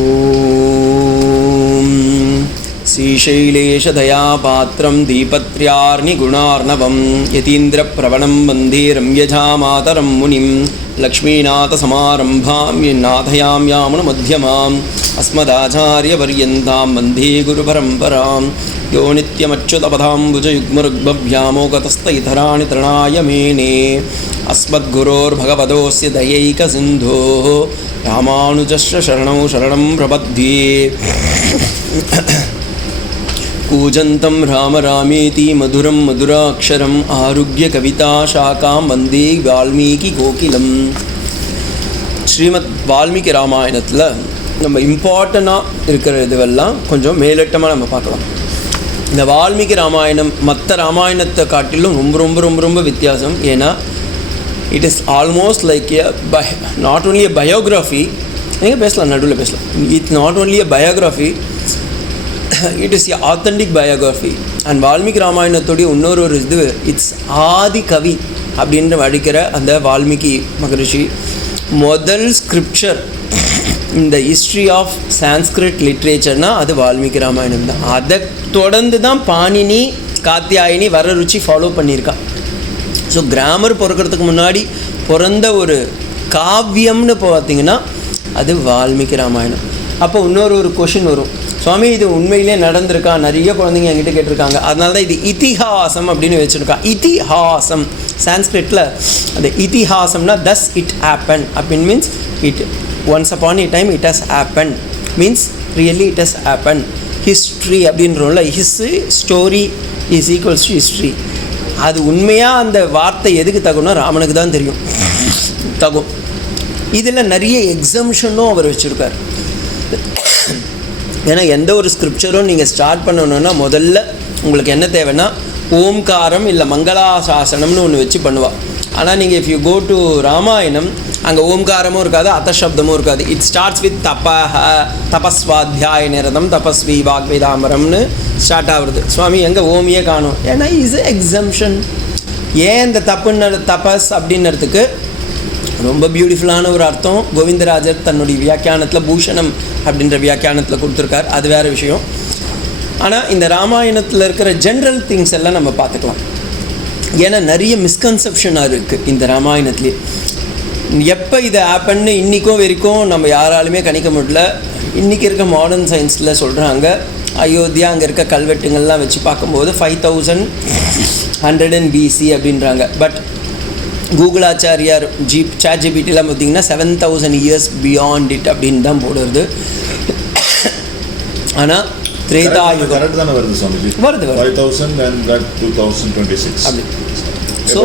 ஓம் ஸ்ரீசைலேஷதயாபாத்திரம் தீபத்ரியார்ணிகுணார்ணவம் யதீந்திரப்ரவணம் வந்தே ரம்யஜாமாதரம் முனிம் லக்ஷ்மீநாதசமாரம்பாம் நாதயாம்யாமுனமध्यமாம் அஸ்மதாச்சாரியபர்யந்தாம் வந்தே குருபரம்பராம் யோ நித்யமच्युतपदाम्बुजयुग्मरुग्मव्यामोगतस्तैतराणि तृणाय मेने अस्मद्गुरोर्भगवतोऽस्य दयैकसिन्धोः रामानुजस्य शरणौ शरणं प्रपद्ये कूजन्तं राम रामेति मधुरं मधुराक्षरम् आरुह्य कविताशाखां वन्दे वाल्मीकिकोकिलं. ஸ்ரீமத் வால்மீகி ராமாயணத்தில் நம்ம இம்பார்ட்டண்ட்டாக இருக்கிற இதுவெல்லாம் கொஞ்சம் மேலட்டமாக நம்ம பார்க்கலாம். இந்த வால்மீகி ராமாயணம் மற்ற ராமாயணத்தை காட்டிலும் ரொம்ப ரொம்ப ரொம்ப ரொம்ப வித்தியாசம். ஏன்னா it is almost like not only a biography. நீங்கள் பேசலாம், நடுவில் பேசலாம். It's not only a biography, it is a authentic biography. And Valmiki ராமாயணத்துடைய இன்னொரு இது இட்ஸ் ஆதி கவி அப்படின்ற அடிக்கிற அந்த வால்மீகி மகரிஷி முதல் ஸ்கிரிப்சர் இந்த ஹிஸ்ட்ரி ஆஃப் சான்ஸ்கிரிட் லிட்ரேச்சர்னால் அது வால்மீகி ராமாயணம் தான். அதை தொடர்ந்து தான் பாணினி காத்தியாயினி வரருச்சி ஃபாலோ பண்ணியிருக்கா. ஸோ கிராமர் பிறக்கிறதுக்கு முன்னாடி பிறந்த ஒரு காவியம்னு பார்த்தீங்கன்னா அது வால்மீகி ராமாயணம். அப்போ இன்னொரு கொஷின் வரும், சுவாமி இது உண்மையிலே நடந்திருக்கா? நிறைய குழந்தைங்க என்கிட்ட கேட்டிருக்காங்க. அதனால தான் இது இதிஹாசம் அப்படின்னு வச்சுருக்கா. இதிஹாசம் சான்ஸ்கிரிட்டில் அந்த இதிஹாசம்னா தஸ் இட் ஹேப்பன் அப்படின்னு means it once upon a time it has happen means really it has happen. History அப்படின்றோம்ல, story is equals to history. அது உண்மையாக அந்த வார்த்தை எதுக்கு தகும்னா ராமனுக்கு தான் தெரியும் தகும். இதில் நிறைய எக்ஸம்ஷனும் அவர் வச்சுருக்கார். ஏன்னா எந்த ஒரு ஸ்கிரிப்சரும் நீங்கள் ஸ்டார்ட் பண்ணணுன்னா முதல்ல உங்களுக்கு என்ன தேவைன்னா ஓம்காரம் இல்லை மங்களாசாசனம்னு ஒன்று வச்சு பண்ணுவாள். ஆனால் நீங்கள் if you go to Ramayanam அங்கே ஓம்காரமும் இருக்காது, அத்தசப்தமும் இருக்காது. இட் ஸ்டார்ட்ஸ் வித் தபஸ்வாத்தியாய நிரதம் தபஸ்வி வாக்வேதாம்பரம்னு ஸ்டார்ட் ஆகுறது. சுவாமி எங்கே ஓமியே காணும்? ஏன்னா இஸ் எக்ஸம்ஷன். ஏன் இந்த தபஸ் அப்படின்றதுக்கு ரொம்ப பியூட்டிஃபுல்லான ஒரு அர்த்தம் கோவிந்தராஜர் தன்னுடைய வியாக்கியானத்தில் பூஷணம் அப்படின்ற வியாக்கியானத்தில் கொடுத்துருக்கார். அது வேறு விஷயம். ஆனால் இந்த ராமாயணத்தில் இருக்கிற ஜென்ரல் திங்ஸ் எல்லாம் நம்ம பார்த்துக்கலாம். ஏன்னா நிறைய மிஸ்கன்செப்ஷனாக இருக்குது இந்த ராமாயணத்துலேயே. எப்போ இது ஆப்பன்னு இன்றைக்கும் வரைக்கும் நம்ம யாராலுமே கணிக்க முடியல. இன்றைக்கி இருக்க மாடர்ன் சயின்ஸில் சொல்கிறாங்க அயோத்தியா அங்கே இருக்க கல்வெட்டுங்கள்லாம் வச்சு பார்க்கும்போது 5100 BC அப்படின்றாங்க. பட் கூகுள் ஆச்சாரியார் ChatGPTலாம் பார்த்திங்கன்னா 7000 years பியாண்ட் இட் அப்படின்னு தான் போடுறது. ஆனால் திரேதாயுகம் வருது 5000 and that 2026 அப்படி. ஸோ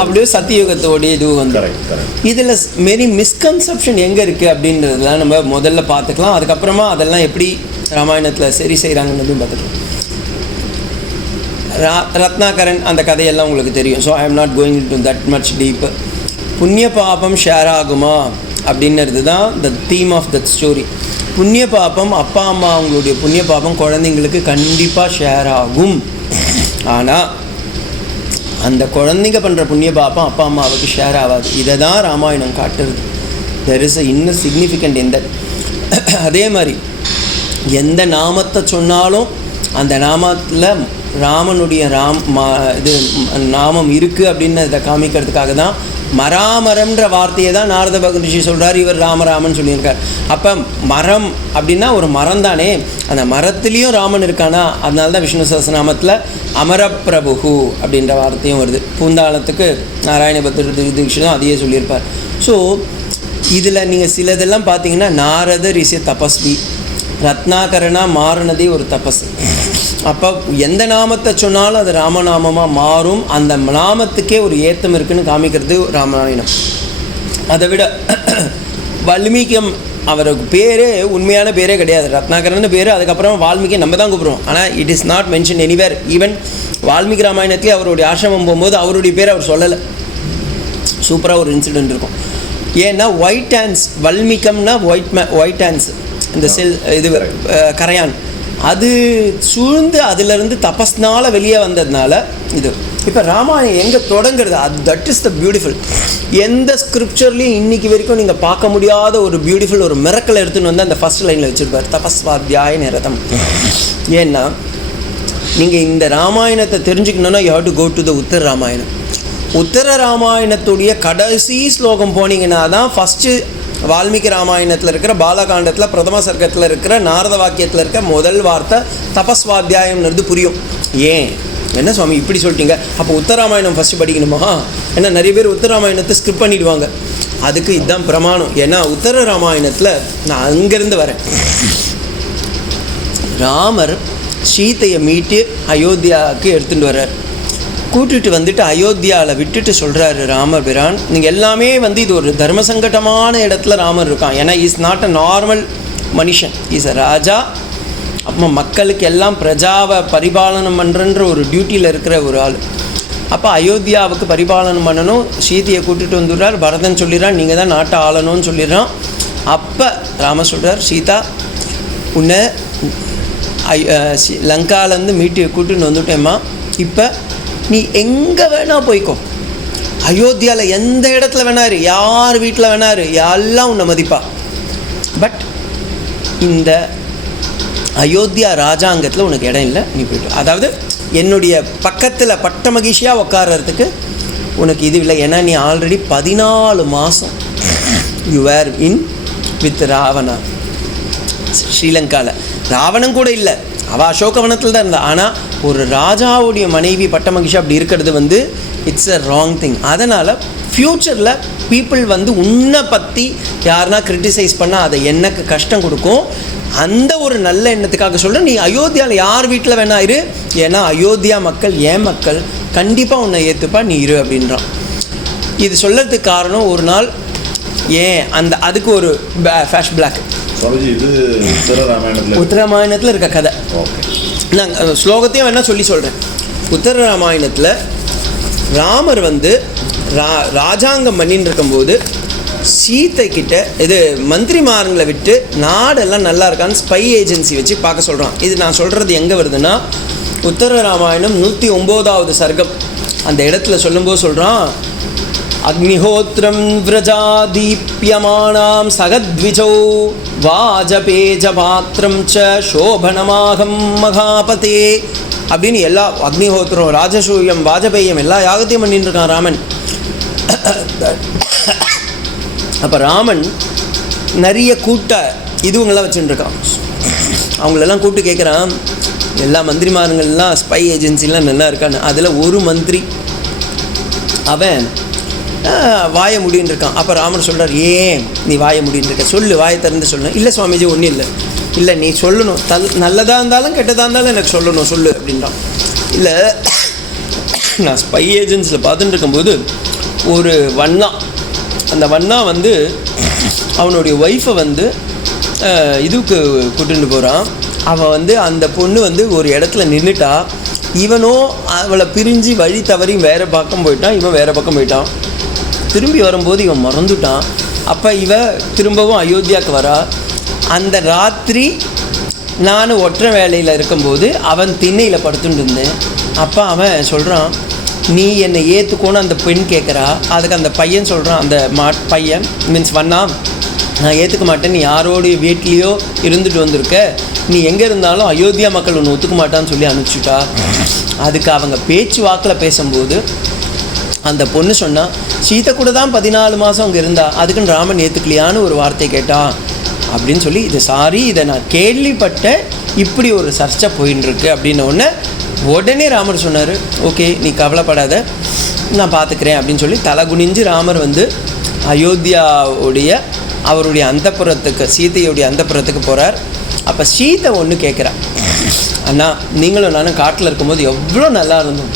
அப்படியே சத்தியுகத்தோடைய இது வந்து இதில் மெரி மிஸ்கன்செப்ஷன் எங்கே இருக்குது அப்படின்றதுலாம் நம்ம முதல்ல பார்த்துக்கலாம். அதுக்கப்புறமா அதெல்லாம் எப்படி ராமாயணத்தில் சரி செய்கிறாங்கன்றதும் பார்த்துக்கலாம். ரத்னாகரன் அந்த கதையெல்லாம் உங்களுக்கு தெரியும். So I am not going to that much deep. புண்ணிய பாபம் ஷேர் ஆகுமா அப்படின்றது தான் the theme of that story. புண்ணிய பாபம் அப்பா அம்மா அவங்களுடைய புண்ணிய பாபம் குழந்தைங்களுக்கு கண்டிப்பாக ஷேர் ஆகும். ஆனால் அந்த குழந்தைங்க பண்ணுற புண்ணிய பாபம் அப்பா அம்மாவுக்கு ஷேர் ஆகாது. இதை தான் ராமாயணம் காட்டுறது. தெர் இஸ் அ இன்னும் சிக்னிஃபிகண்ட் இந்த அதே மாதிரி எந்த நாமத்தை சொன்னாலும் அந்த நாமத்தில் ராமனுடைய இது நாமம் இருக்குது அப்படின்னு இதை காமிக்கிறதுக்காக தான் மராமரம்ன்ற வார்த்தையை தான் நாரத மகரிஷி சொல்கிறார். இவர் ராமராமன் சொல்லியிருக்கார். அப்போ மரம் அப்படின்னா ஒரு மரம் தானே, அந்த மரத்துலேயும் ராமன் இருக்கானா. அதனால தான் விஷ்ணு சஹஸ்ரநாமத்தில் அமரப்பிரபு அப்படின்ற வார்த்தையும் வருது. பூந்தாளத்துக்கு நாராயணபத்திர தீட்சிதம் அதையே சொல்லியிருப்பார். ஸோ இதில் நீங்கள் சிலதெல்லாம் பார்த்தீங்கன்னா நாரதர் இஸ் எ தபஸ்வி, ரத்னாகரனா மாறினதே ஒரு தபஸ். அப்போ எந்த நாமத்தை சொன்னாலும் அது ராமநாமமாக மாறும். அந்த நாமத்துக்கே ஒரு ஏத்தம் இருக்குதுன்னு காமிக்கிறது ராமாயணம். அதை விட வால்மீகம் அவருக்கு பேரே உண்மையான பேரே கிடையாது, ரத்னாகரன் பேர். அதுக்கப்புறம் வால்மீகி நம்ம தான் கூப்பிடுவோம். ஆனால் it is not mention anywhere. Even Valmiki ராமாயணத்துலேயே அவருடைய ஆசிரமம் போகும்போது அவருடைய பேர் அவர் சொல்லலை. சூப்பராக ஒரு இன்சிடென்ட் இருக்கும். ஏன்னா ஒயிட் ஹேண்ட்ஸ் வல்மீகம்னா ஒயிட் ஹேண்ட்ஸ் இந்த இது கரையான் அது சூழ்ந்து அதிலிருந்து தபஸ்னால் வெளியே வந்ததுனால இது இப்போ ராமாயணம் எங்கே தொடங்குறது, தட் இஸ் த பியூட்டிஃபுல். எந்த ஸ்கிரிப்சர்லேயும் இன்றைக்கி வரைக்கும் நீங்கள் பார்க்க முடியாத ஒரு பியூட்டிஃபுல் ஒரு மிரக்கலை எடுத்துன்னு வந்து அந்த ஃபஸ்ட் லைனில் வச்சுருப்பார், தபஸ்வாத்தியாய நிரதம். ஏன்னா நீங்கள் இந்த ராமாயணத்தை தெரிஞ்சுக்கணுன்னா you have to go to the Uttara Ramayanam. Uttara ராமாயணத்துடைய கடைசி ஸ்லோகம் போனீங்கன்னா தான் ஃபஸ்ட்டு வால்மீகி ராமாயணத்தில் இருக்கிற பாலகாண்டத்தில் பிரதம சர்க்கத்தில் இருக்கிற நாரத வாக்கியத்தில் இருக்க முதல் வார்த்தை தபஸ்வாத்தியாயம்ன்றது புரியும். ஏன் என்ன சுவாமி இப்படி சொல்லிட்டீங்க, அப்போ உத்தராமாயணம் ஃபஸ்ட்டு படிக்கணுமா? ஏன்னா நிறைய பேர் உத்தராமாயணத்தை ஸ்கிப் பண்ணிடுவாங்க. அதுக்கு இதுதான் பிரமாணம். ஏன்னா உத்தர ராமாயணத்தில் நான் அங்கேருந்து வரேன். ராமர் சீதையை மீட்டு அயோத்தியாவுக்கு எடுத்துகிட்டு வர்றார். கூட்டிகிட்டு வந்துட்டு அயோத்தியாவில் விட்டுட்டு சொல்கிறாரு ராமர் பிரான், நீங்கள் எல்லாமே வந்து இது ஒரு தர்ம சங்கடமான இடத்துல ராமர் இருக்கான். ஏன்னா இஸ் நாட் அ நார்மல் மனுஷன், இஸ் அ ராஜா. அப்போ மக்களுக்கு எல்லாம் பிரஜாவை பரிபாலனம் பண்ணுறன்ற ஒரு டியூட்டியில் இருக்கிற ஒரு ஆள். அப்போ அயோத்தியாவுக்கு பரிபாலனம் பண்ணணும், சீதையை கூட்டிகிட்டு வந்துடுறார். பரதன் சொல்லிடுறான் நீங்கள் தான் நாட்டை ஆளணும்னு சொல்லிடுறான். அப்போ ராமர் சொல்கிறார், சீதா உன்னை லங்காலேருந்து மீட்டு கூட்டின்னு வந்துட்டேம்மா, இப்போ நீ எங்கே வேணால் போய்க்கோ, அயோத்தியாவில் எந்த இடத்துல வேணாரு, யார் வீட்டில் வேணாரு, எல்லாம் உன்னை மதிப்பா. பட் இந்த அயோத்தியா ராஜாங்கத்தில் உனக்கு இடம் இல்லை, நீ போய்ட்டு, அதாவது என்னுடைய பக்கத்தில் பட்ட மகிழ்ச்சியாக உட்கார்றதுக்கு உனக்கு இது இல்லை. ஏன்னா நீ ஆல்ரெடி 14 மாதம் you were in with Ravana ஸ்ரீலங்காவில். ராவணன் கூட இல்லை, அவள் அசோகவனத்தில் தான் இருந்தாள். ஆனால் ஒரு ராஜாவுடைய மனைவி பட்ட மகிழ்ச்சி அப்படி இருக்கிறது வந்து இட்ஸ் அ ராங் திங். அதனால் ஃப்யூச்சரில் பீப்புள் வந்து உன்னை பற்றி யாருன்னா கிரிட்டிசைஸ் பண்ணால் அதை எனக்கு கஷ்டம் கொடுக்கும். அந்த ஒரு நல்ல எண்ணத்துக்காக சொல்கிறேன், நீ அயோத்தியாவில் யார் வீட்டில் வேணா இரு, ஏன்னா அயோத்தியா மக்கள் ஏன் மக்கள், கண்டிப்பாக உன்னை ஏற்றுப்பா, நீ இரு அப்படின்றான். இது சொல்கிறதுக்கு காரணம் ஒரு நாள் ஏன் அந்த அதுக்கு ஒரு ஃபேஷ் பிளாக் இது உத்தரராமாயணத்தில் இருக்க கதை. நான் ஸ்லோகத்தையும் வேணால் சொல்லி சொல்கிறேன். உத்தரராமாயணத்தில் ராமர் வந்து ராஜாங்கம் பண்ணின்னு இருக்கும்போது சீத்தை கிட்ட இது மந்திரிமாரங்களை விட்டு நாடெல்லாம் நல்லா இருக்கான்னு ஸ்பை ஏஜென்சி வச்சு பார்க்க சொல்கிறான். இது நான் சொல்கிறது எங்கே வருதுன்னா உத்தர ராமாயணம் 109வது சர்க்கம் அந்த இடத்துல சொல்லும்போது சொல்கிறான், அக்னிஹோத்ரம் விரஜாதீப்யமானாம் சகத்விஜௌ வாஜபேஜ பாத்திரம் ச சோபனமாகம் மகாபதே அப்படின்னு எல்லா அக்னிஹோத்திரம் ராஜசூயம் வாஜபேயம் எல்லா யாகத்தையும் பண்ணிட்டு இருக்கான் ராமன். அப்போ ராமன் நிறைய கூட்ட இதுவங்கெல்லாம் வச்சுட்டுருக்கான். அவங்களெல்லாம் கூப்பிட்டு கேட்குறான், எல்லா மந்திரிமாருங்கள்லாம் ஸ்பை ஏஜென்சிலாம் நல்லா இருக்கான்னு. அதில் ஒரு மந்திரி அவன் வாய முடின்னு இருக்கான். அப்போ ராமன் சொல்கிறார், ஏன் நீ வாய முடின்னு இருக்க, சொல்லு, வாயை திறந்து சொல்லணும். இல்லை சுவாமிஜி ஒன்றும் இல்லை, இல்லை நீ சொல்லணும், நல்லதாக இருந்தாலும் கெட்டதாக இருந்தாலும் எனக்கு சொல்லணும், சொல்லு அப்படின்றான். இல்லை நான் ஸ்பை ஏஜென்சியில் பார்த்துட்டு இருக்கும்போது ஒரு வண்ணா, அந்த வண்ணா வந்து அவனுடைய ஒய்ஃபை வந்து இதுக்கு கூட்டிட்டு போகிறான். அவன் வந்து அந்த பொண்ணு வந்து ஒரு இடத்துல நின்றுட்டா, இவனோ அவளை பிரிஞ்சு வழி தவறி வேறு பக்கம் போயிட்டான், இவன் வேறு பக்கம் போயிட்டான். திரும்பி வரும்போது இவன் மறந்துட்டான். அப்போ இவன் திரும்பவும் அயோத்தியாவுக்கு வரா. அந்த ராத்திரி நான் ஒற்றை வேலையில் இருக்கும்போது அவன் திண்ணையில் படுத்துட்டு இருந்தேன். அப்போ அவன் சொல்கிறான், நீ என்னை ஏற்றுக்கோன்னு அந்த பெண் கேட்குறா. அதுக்கு அந்த பையன் சொல்கிறான், அந்த பையன் மீன்ஸ் வண்ணா, நான் ஏற்றுக்க மாட்டேன், நீ யாரோடைய வீட்லேயோ இருந்துட்டு வந்திருக்க, நீ எங்கே இருந்தாலும் அயோத்தியா மக்கள் ஒன்று ஒத்துக்க மாட்டான்னு சொல்லி அனுப்பிச்சுட்டா. அதுக்கு அவங்க பேச்சு வாக்கில் பேசும்போது அந்த பொண்ணு சொன்னால், சீத்தை கூட தான் 14 மாதம் அங்கே இருந்தா, அதுக்குன்னு ராமன் ஏற்றுக்கலையான்னு ஒரு வார்த்தை கேட்டான் அப்படின்னு சொல்லி, இது சாரி, இதை நான் கேள்விப்பட்டேன், இப்படி ஒரு சர்ச்சை போயின்னு இருக்கு அப்படின்ன உடனே ராமர் சொன்னார், ஓகே நீ கவலைப்படாத, நான் பார்த்துக்கிறேன் அப்படின்னு சொல்லி தலை குனிஞ்சு ராமர் வந்து அயோத்தியாவுடைய அவருடைய அந்தப்புறத்துக்கு, சீதையுடைய அந்தப்புறத்துக்கு போகிறார். அப்போ சீதை ஒன்று கேட்குறா, அண்ணா நீங்களும் நானும் காட்டில் இருக்கும்போது எவ்வளோ நல்லா இருந்தோம்,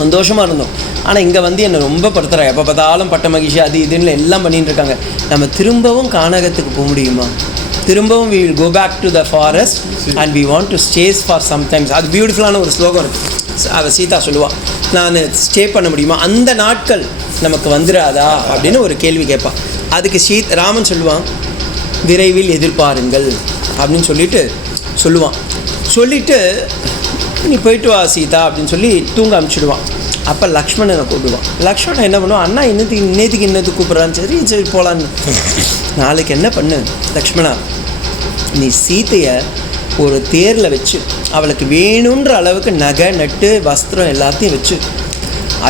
சந்தோஷமாக இருந்தோம், ஆனால் இங்கே வந்து என்னை ரொம்ப படுத்துகிறா, எப்போ பார்த்தாலும் பட்ட மகிழ்ச்சி அது இதுன்னு எல்லாம் பண்ணிகிட்டு இருக்காங்க, நம்ம திரும்பவும் கானகத்துக்கு போக முடியுமா, திரும்பவும் we will go back to the forest and we want to stay for sometimes. அது பியூட்டிஃபுல்லான ஒரு ஸ்லோகம் இருக்குது. அவள் சீதா சொல்லுவாள், நான் ஸ்டே பண்ண முடியுமா, அந்த நாட்கள் நமக்கு வந்துடாதா அப்படின்னு ஒரு கேள்வி கேட்பான். அதுக்கு ராமன் சொல்லுவான், விரைவில் எதிர்பாருங்கள் அப்படின்னு சொல்லிட்டு சொல்லுவான். சொல்லிவிட்டு நீ போயிட்டு வா சீதா அப்படின்னு சொல்லி தூங்க அனுப்பிச்சிடுவான். அப்போ லக்ஷ்மணனை கூப்பிடுவான். லக்ஷ்மணன் என்ன பண்ணுவான், அண்ணா இன்னத்துக்கு கூப்பிட்றான்னு. சரி போகலான்னு. நாளைக்கு என்ன பண்ணு லக்ஷ்மணா, நீ சீதையை ஒரு தேரில் வச்சு அவளுக்கு வேணுன்ற அளவுக்கு நகை நட்டு வஸ்திரம் எல்லாத்தையும் வச்சு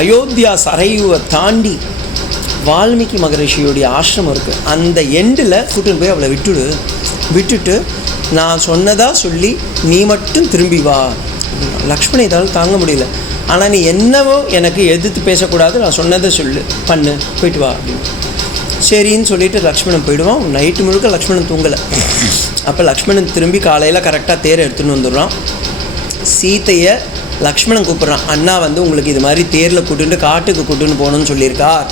அயோத்தியா சரையுவை தாண்டி வால்மீகி மகரிஷியோடைய ஆசிரமம் இருக்குது, அந்த எண்டில் கூட்டின்னு போய் அவளை விட்டுட்டு நான் சொன்னதாக சொல்லி நீ மட்டும் திரும்பி வா. லக்ஷ்மணன் இதால் தாங்க முடியல. ஆனால் நீ என்னவோ எனக்கு எதிர்த்து பேசக்கூடாது, நான் சொன்னதை பண்ணு, போயிட்டு வா அப்படின்னு. சரின்னு சொல்லிட்டு லக்ஷ்மணன் போயிடுவான். நைட்டு முழுக்க லக்ஷ்மணன் தூங்கலை. அப்போ லக்ஷ்மணன் திரும்பி காலையில் கரெக்டாக தேரை எடுத்துன்னு வந்துடுறான். சீதையை லக்ஷ்மணன் கூப்பிட்றான். அண்ணா உங்களுக்கு இது மாதிரி தேரில் கூட்டுன்னு காட்டுக்கு கூட்டுன்னு போகணுன்னு சொல்லியிருக்கார்.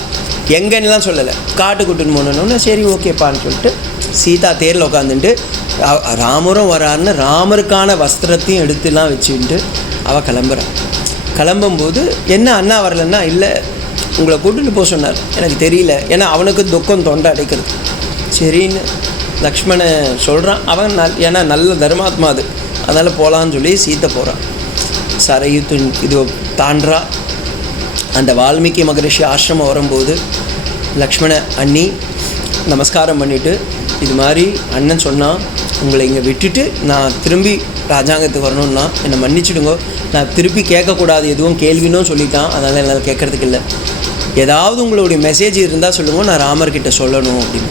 எங்கன்னுலாம் சொல்லலை, காட்டு கூட்டுன்னு போகணுன்னு. சரி ஓகேப்பான்னு சொல்லிட்டு சீதா தேரில் உட்காந்துட்டு ராமரும் வராருன்னு ராமருக்கான வஸ்திரத்தையும் எடுத்துலாம் வச்சுக்கிட்டு அவள் கிளம்புறான். கிளம்பும்போது என்ன அண்ணா வரலன்னா, இல்லை உங்களை கூட்டிட்டு போக சொன்னார், எனக்கு தெரியல. ஏன்னா அவனுக்கு துக்கம் தொண்டை அடைக்கிறது. சரின்னு லக்ஷ்மணன் சொல்கிறான். அவன் ஏன்னா நல்ல தர்மாத்மா அது, அதனால் போகலான்னு சொல்லி சீத்தை போகிறான். சரையு இது தாண்டா அந்த வால்மீகி மகரிஷி ஆசிரமம் வரும்போது லக்ஷ்மண அண்ணி நமஸ்காரம் பண்ணிவிட்டு, இது மாதிரி அண்ணன் சொன்னான் உங்களை இங்கே விட்டுட்டு நான் திரும்பி ராஜாங்கத்துக்கு வரணும்னா என்னை மன்னிச்சிடுங்க, நான் திருப்பி கேட்கக்கூடாது, எதுவும் கேள்வினோ சொல்லிட்டான், அதனால் என்னால் கேட்குறதுக்கு இல்லை. ஏதாவது உங்களுடைய மெசேஜ் இருந்தால் சொல்லுங்க, நான் ராமர்கிட்ட சொல்லணும் அப்படின்னு.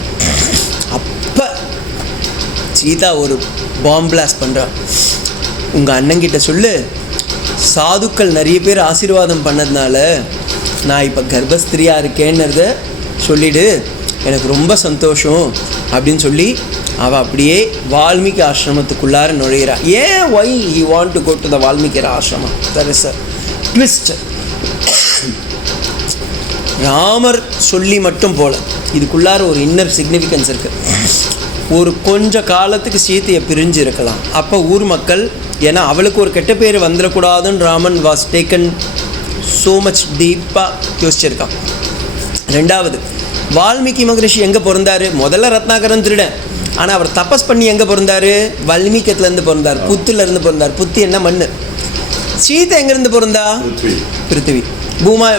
அப்போ சீதா ஒரு பாம் பிளாஸ்ட் பண்ணுறான். உங்கள் அண்ணங்கிட்ட சொல்லு, சாதுக்கள் நிறைய பேர் ஆசீர்வாதம் பண்ணதுனால நான் இப்போ கர்ப்பஸ்திரியாக இருக்கேன்னுறத சொல்லிவிடு, எனக்கு ரொம்ப சந்தோஷம் அப்படின்னு சொல்லி அவள் அப்படியே வால்மீகி ஆசிரமத்துக்குள்ளார நுழையிறா. ஏன் why you want to go to the Valmiki ashramam? That is a twist. Ramar சொல்லி மட்டும் போல இதுக்குள்ளார ஒரு இன்னர் சிக்னிஃபிகன்ஸ் இருக்குது. ஒரு கொஞ்ச காலத்துக்கு சீதையை பிரிஞ்சு இருக்கலாம். அப்போ ஊர் மக்கள், ஏன்னா அவளுக்கு ஒரு கெட்ட பேர் வந்துடக்கூடாதுன்னு Raman was taken so much டீப்பாக யோசிச்சிருக்கான். ரெண்டாவது, வால்மீகி மகரிஷி எங்கே பிறந்தார்? முதல்ல ரத்னாகரன் திருடன், ஆனால் அவர் தபஸ் பண்ணி எங்கே பிறந்தார்? வல்மீகத்துலேருந்து பிறந்தார், புத்துலேருந்து பிறந்தார். புத்து என்ன மண். சீதை எங்கேருந்து பிறந்தா? பிருத்திவி.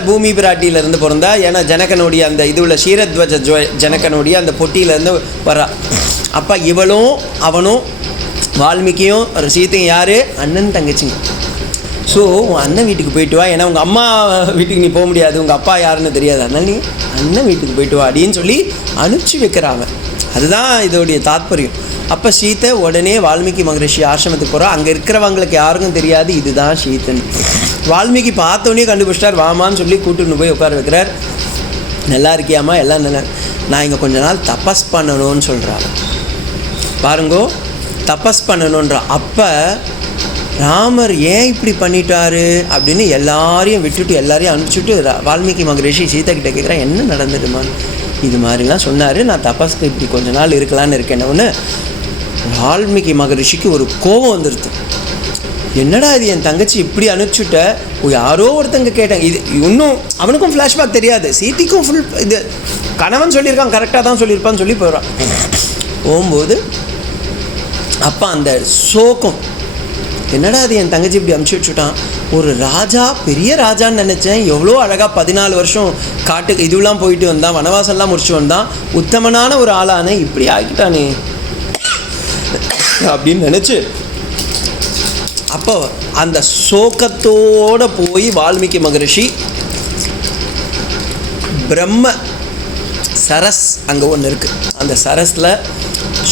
பூமி பிராட்டியிலேருந்து பிறந்தா. ஏன்னா ஜனகனுடைய அந்த இது உள்ள ஷீரத்வஜ ஜனகனுடைய அந்த பொட்டியிலேருந்து வரா. அப்போ இவளும் அவனும் வால்மீகியும் சீத்தையும் யார்? அண்ணன் தங்கச்சிங்க. ஸோ உன் அண்ணன் வீட்டுக்கு போயிட்டு வா, ஏன்னா உங்கள் அம்மா வீட்டுக்கு நீ போக முடியாது, உங்கள் அப்பா யாருன்னு தெரியாது, அதனால் நீ அண்ணன் வீட்டுக்கு போயிட்டு வா அப்படின்னு சொல்லி அனுப்பிச்சி வைக்கிறாங்க. அதுதான் இதோடைய தாத்பரியம். அப்போ சீத்தை உடனே வால்மீகி மகரிஷி ஆசிரமத்துக்கு போகிறோம். அங்கே இருக்கிறவங்களுக்கு யாருக்கும் தெரியாது இதுதான் சீத்தன். வால்மீகி பார்த்தோன்னே கண்டுபிடிச்சிட்டார். வாமான்னு சொல்லி கூட்டுன்னு போய் உட்கார வைக்கிறார். நல்லா இருக்கியாமா? எல்லாம் நல்லா. நான் இங்கே கொஞ்ச நாள் தபஸ் பண்ணணும்னு சொல்கிறாள். பாருங்கோ, தபஸ் பண்ணணுன்றா. அப்போ ராமர் ஏன் இப்படி பண்ணிட்டாரு அப்படின்னு எல்லாரையும் விட்டுட்டு எல்லாரையும் அனுப்பிச்சுட்டு வால்மீகி மகரிஷி சீதா கிட்ட கேட்குறேன், என்ன நடந்ததுமான்னு. இது மாதிரிலாம் சொன்னார், நான் தபஸ்க்கு இப்படி கொஞ்ச நாள் இருக்கலான்னு இருக்கேன்னு. வால்மீகி மகரிஷிக்கு ஒரு கோபம் வந்துடுது. என்னடா இது, என் தங்கச்சி இப்படி அனுப்பிச்சுட்ட, யாரோ ஒருத்தங்க கேட்டாங்க. இது இன்னும் அவனுக்கும் ஃப்ளாஷ்பேக் தெரியாது, சீதைக்கும் ஃபுல் இது கணவன் சொல்லியிருக்கான், கரெக்டாக தான் சொல்லியிருப்பான்னு சொல்லி போயிடுறான். போகும்போது அப்போ அந்த சோகம், என்னடா அது என் தங்கச்சி இப்படி அனுப்பிச்சி வச்சுட்டான். ஒரு ராஜா, பெரிய ராஜான்னு நினச்சேன், எவ்வளோ அழகாக 14 வருஷம் காட்டுக்கு இதுலாம் போயிட்டு வந்தான், வனவாசம்லாம் முடிச்சு வந்தான், உத்தமனான ஒரு ஆளானே இப்படி ஆகிட்டானே அப்படின்னு நினச்சி அப்போ அந்த சோகத்தோடு போய் வால்மீகி மகரிஷி பிரம்ம சரஸ் அங்கே ஒன்று இருக்குது, அந்த சரஸில்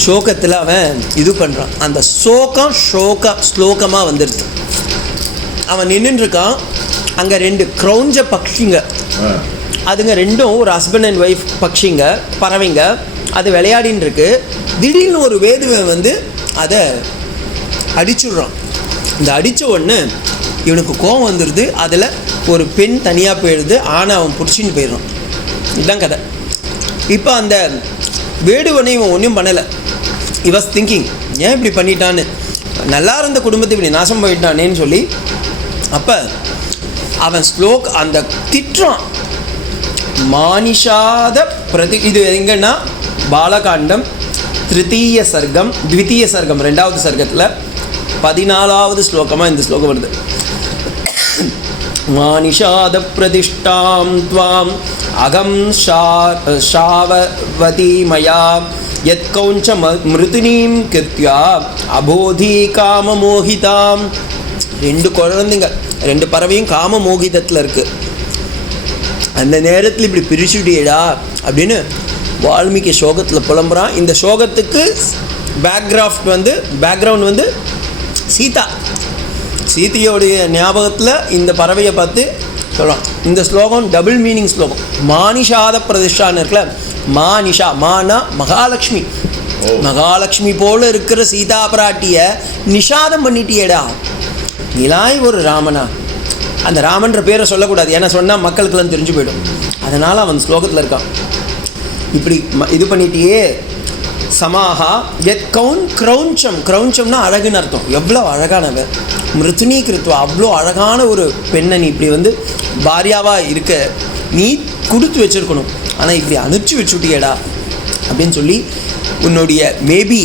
சோகத்தில் அவன் இது பண்ணுறான். அந்த சோகம் ஸ்லோகமாக வந்துடுது. அவன் நின்றுருக்கான். அங்கே 2 க்ரௌஞ்ச பட்சிங்க, அதுங்க ரெண்டும் ஒரு ஹஸ்பண்ட் அண்ட் ஒய்ஃப் பட்சிங்க, பறவைங்க, அது விளையாடின்னு இருக்கு. திடீர்னு ஒரு வேதுவை வந்து அதை அடிச்சுடுறான். இந்த அடித்த உடனே இவனுக்கு கோபம் வந்துடுது. அதில் ஒரு பெண் தனியாக போயிடுது, ஆனால் அவன் பிடிச்சின்னு போயிடுறான். இதுதான் கதை. இப்போ அந்த வேடுவனை இவன் ஒன்றும் பண்ணலை. he was thinking, ஏன் இப்படி பண்ணிட்டான்னு, நல்லா இருந்த குடும்பத்தை இப்படி நாசம் போயிட்டானேன்னு சொல்லி. அப்போ அவன் அந்த திட்டுறான். மானிஷாத இது எங்கன்னா பாலகாண்டம் 3th சர்க்கம் 2வது சர்க்கத்தில் 14வது ஸ்லோகமாக இந்த ஸ்லோகம் வருது. மானிஷாத பிரதிஷ்டாம் த்வாம் அகம் ஷாவதி மயா யத் கௌஞ்ச மிருதினீம் கிருத்யா அபோதி காம மோகிதாம். 2 குழந்தைங்க, 2 பறவையும் காம மோகிதத்தில் இருக்குது. அந்த நேரத்தில் இப்படி பிரிச்சுட்டியடா அப்படின்னு வால்மீகி சோகத்தில் புலம்புறான். இந்த சோகத்துக்கு பேக்ரவுண்ட் வந்து சீதையோடைய ஞாபகத்தில் இந்த பறவையை பார்த்து சொல்கிறான். இந்த ஸ்லோகம் டபுள் மீனிங் ஸ்லோகம். மானிஷாத பிரதிஷ்டான்னு இருக்குல்ல, மானிஷா, மானா மகாலட்சுமி, மகாலட்சுமி போல இருக்கிற சீதா பிராட்டியை நிஷாதம் பண்ணிட்டியேடா. நிலாய் ஒரு ராமனா, அந்த ராமன்ற பேரை சொல்லக்கூடாது, ஏன்னா சொன்னால் மக்களுக்கெல்லாம் தெரிஞ்சு போயிடும். அதனால் அவன் ஸ்லோகத்தில் இருக்கான். இப்படி இது பண்ணிட்டியே. சமாஹா எத் கிரௌஞ்சம், கிரௌஞ்சம்னா அழகுன்னு அர்த்தம். எவ்வளோ அழகானவர். மிருத்துனி கிருத்வா, அவ்வளோ அழகான ஒரு பெண்ணை நீ இப்படி வந்து பாரியாவாக இருக்க நீ கொடுத்து வச்சுருக்கணும், ஆனால் இப்படி அனுப்பிச்சி வச்சுட்டியடா அப்படின்னு சொல்லி உன்னுடைய மேபி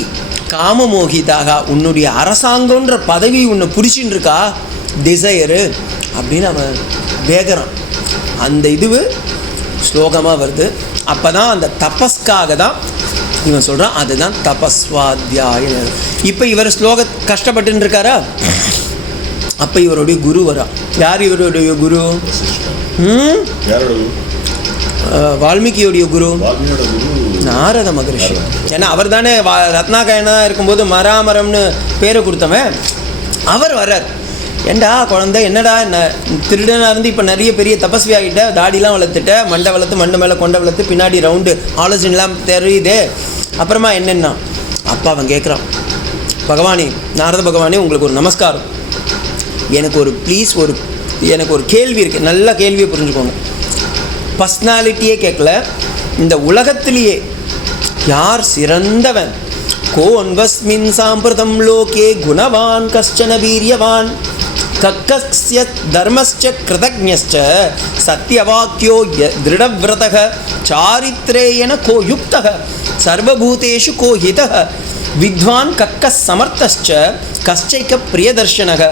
காமமோகிதாக உன்னுடைய அரசாங்கன்ற பதவி உன்னை பிடிச்சின்னு இருக்கா, டிசையரு அப்படின்னு அவன் வேகறான். அந்த இதுவு ஸ்லோகமாக வருது. அப்போ தான் அந்த தபஸ்க்காக தான் இவன் சொல்கிறான், அதுதான் தபஸ்வாத்தியாய. இப்போ இவர் ஸ்லோக கஷ்டப்பட்டுன்னு இருக்காரா, அப்போ இவருடைய குரு வரா. யார் இவருடைய குரு? வால்மீகியோடைய குரு நாரத மகரிஷி. ஏன்னா அவர் தானே ரத்னாகயனாக இருக்கும்போது மராமரம்னு பேரை கொடுத்தவன். அவர் வர்றார். ஏண்டா குழந்தை, என்னடா என்ன திருடனாக இருந்து இப்போ நிறைய பெரிய தபஸ்வி ஆகிட்ட, தாடிலாம் வளர்த்துட்ட, மண்டை வளர்த்து, மண்டை மேலே கொண்டை வளர்த்து, பின்னாடி ரவுண்டு ஆலோசனைலாம் தெரியுது, அப்புறமா என்னென்னா அப்பா அவன் கேட்குறான், பகவானே, நாரத பகவானே, உங்களுக்கு ஒரு நமஸ்காரம். எனக்கு ஒரு ப்ளீஸ், எனக்கு ஒரு கேள்வி இருக்குது, நல்ல கேள்வியை புரிஞ்சுக்கோங்க. பர்சனாலிட்டியே கேட்கல, இந்த உலகத்திலேயே யார் சிறந்தவன், கோன்வஸ்மின் சாம்பிரதம் லோகே குணவான் கஷ்டன வீரியவான் கக்கஸ்ய தர்மஸ்ச கிருதஜ்ஞஸ்ச சத்யவாக்கியோ திருடவ்ரதக சாரித்ரேயன கோ யுக்தக சர்வபூதேஷு கோ ஹிதக வித்வான் கக்கஸ் சமர்த்தஸ்ச கஷ்டைக பிரியதர்ஷனக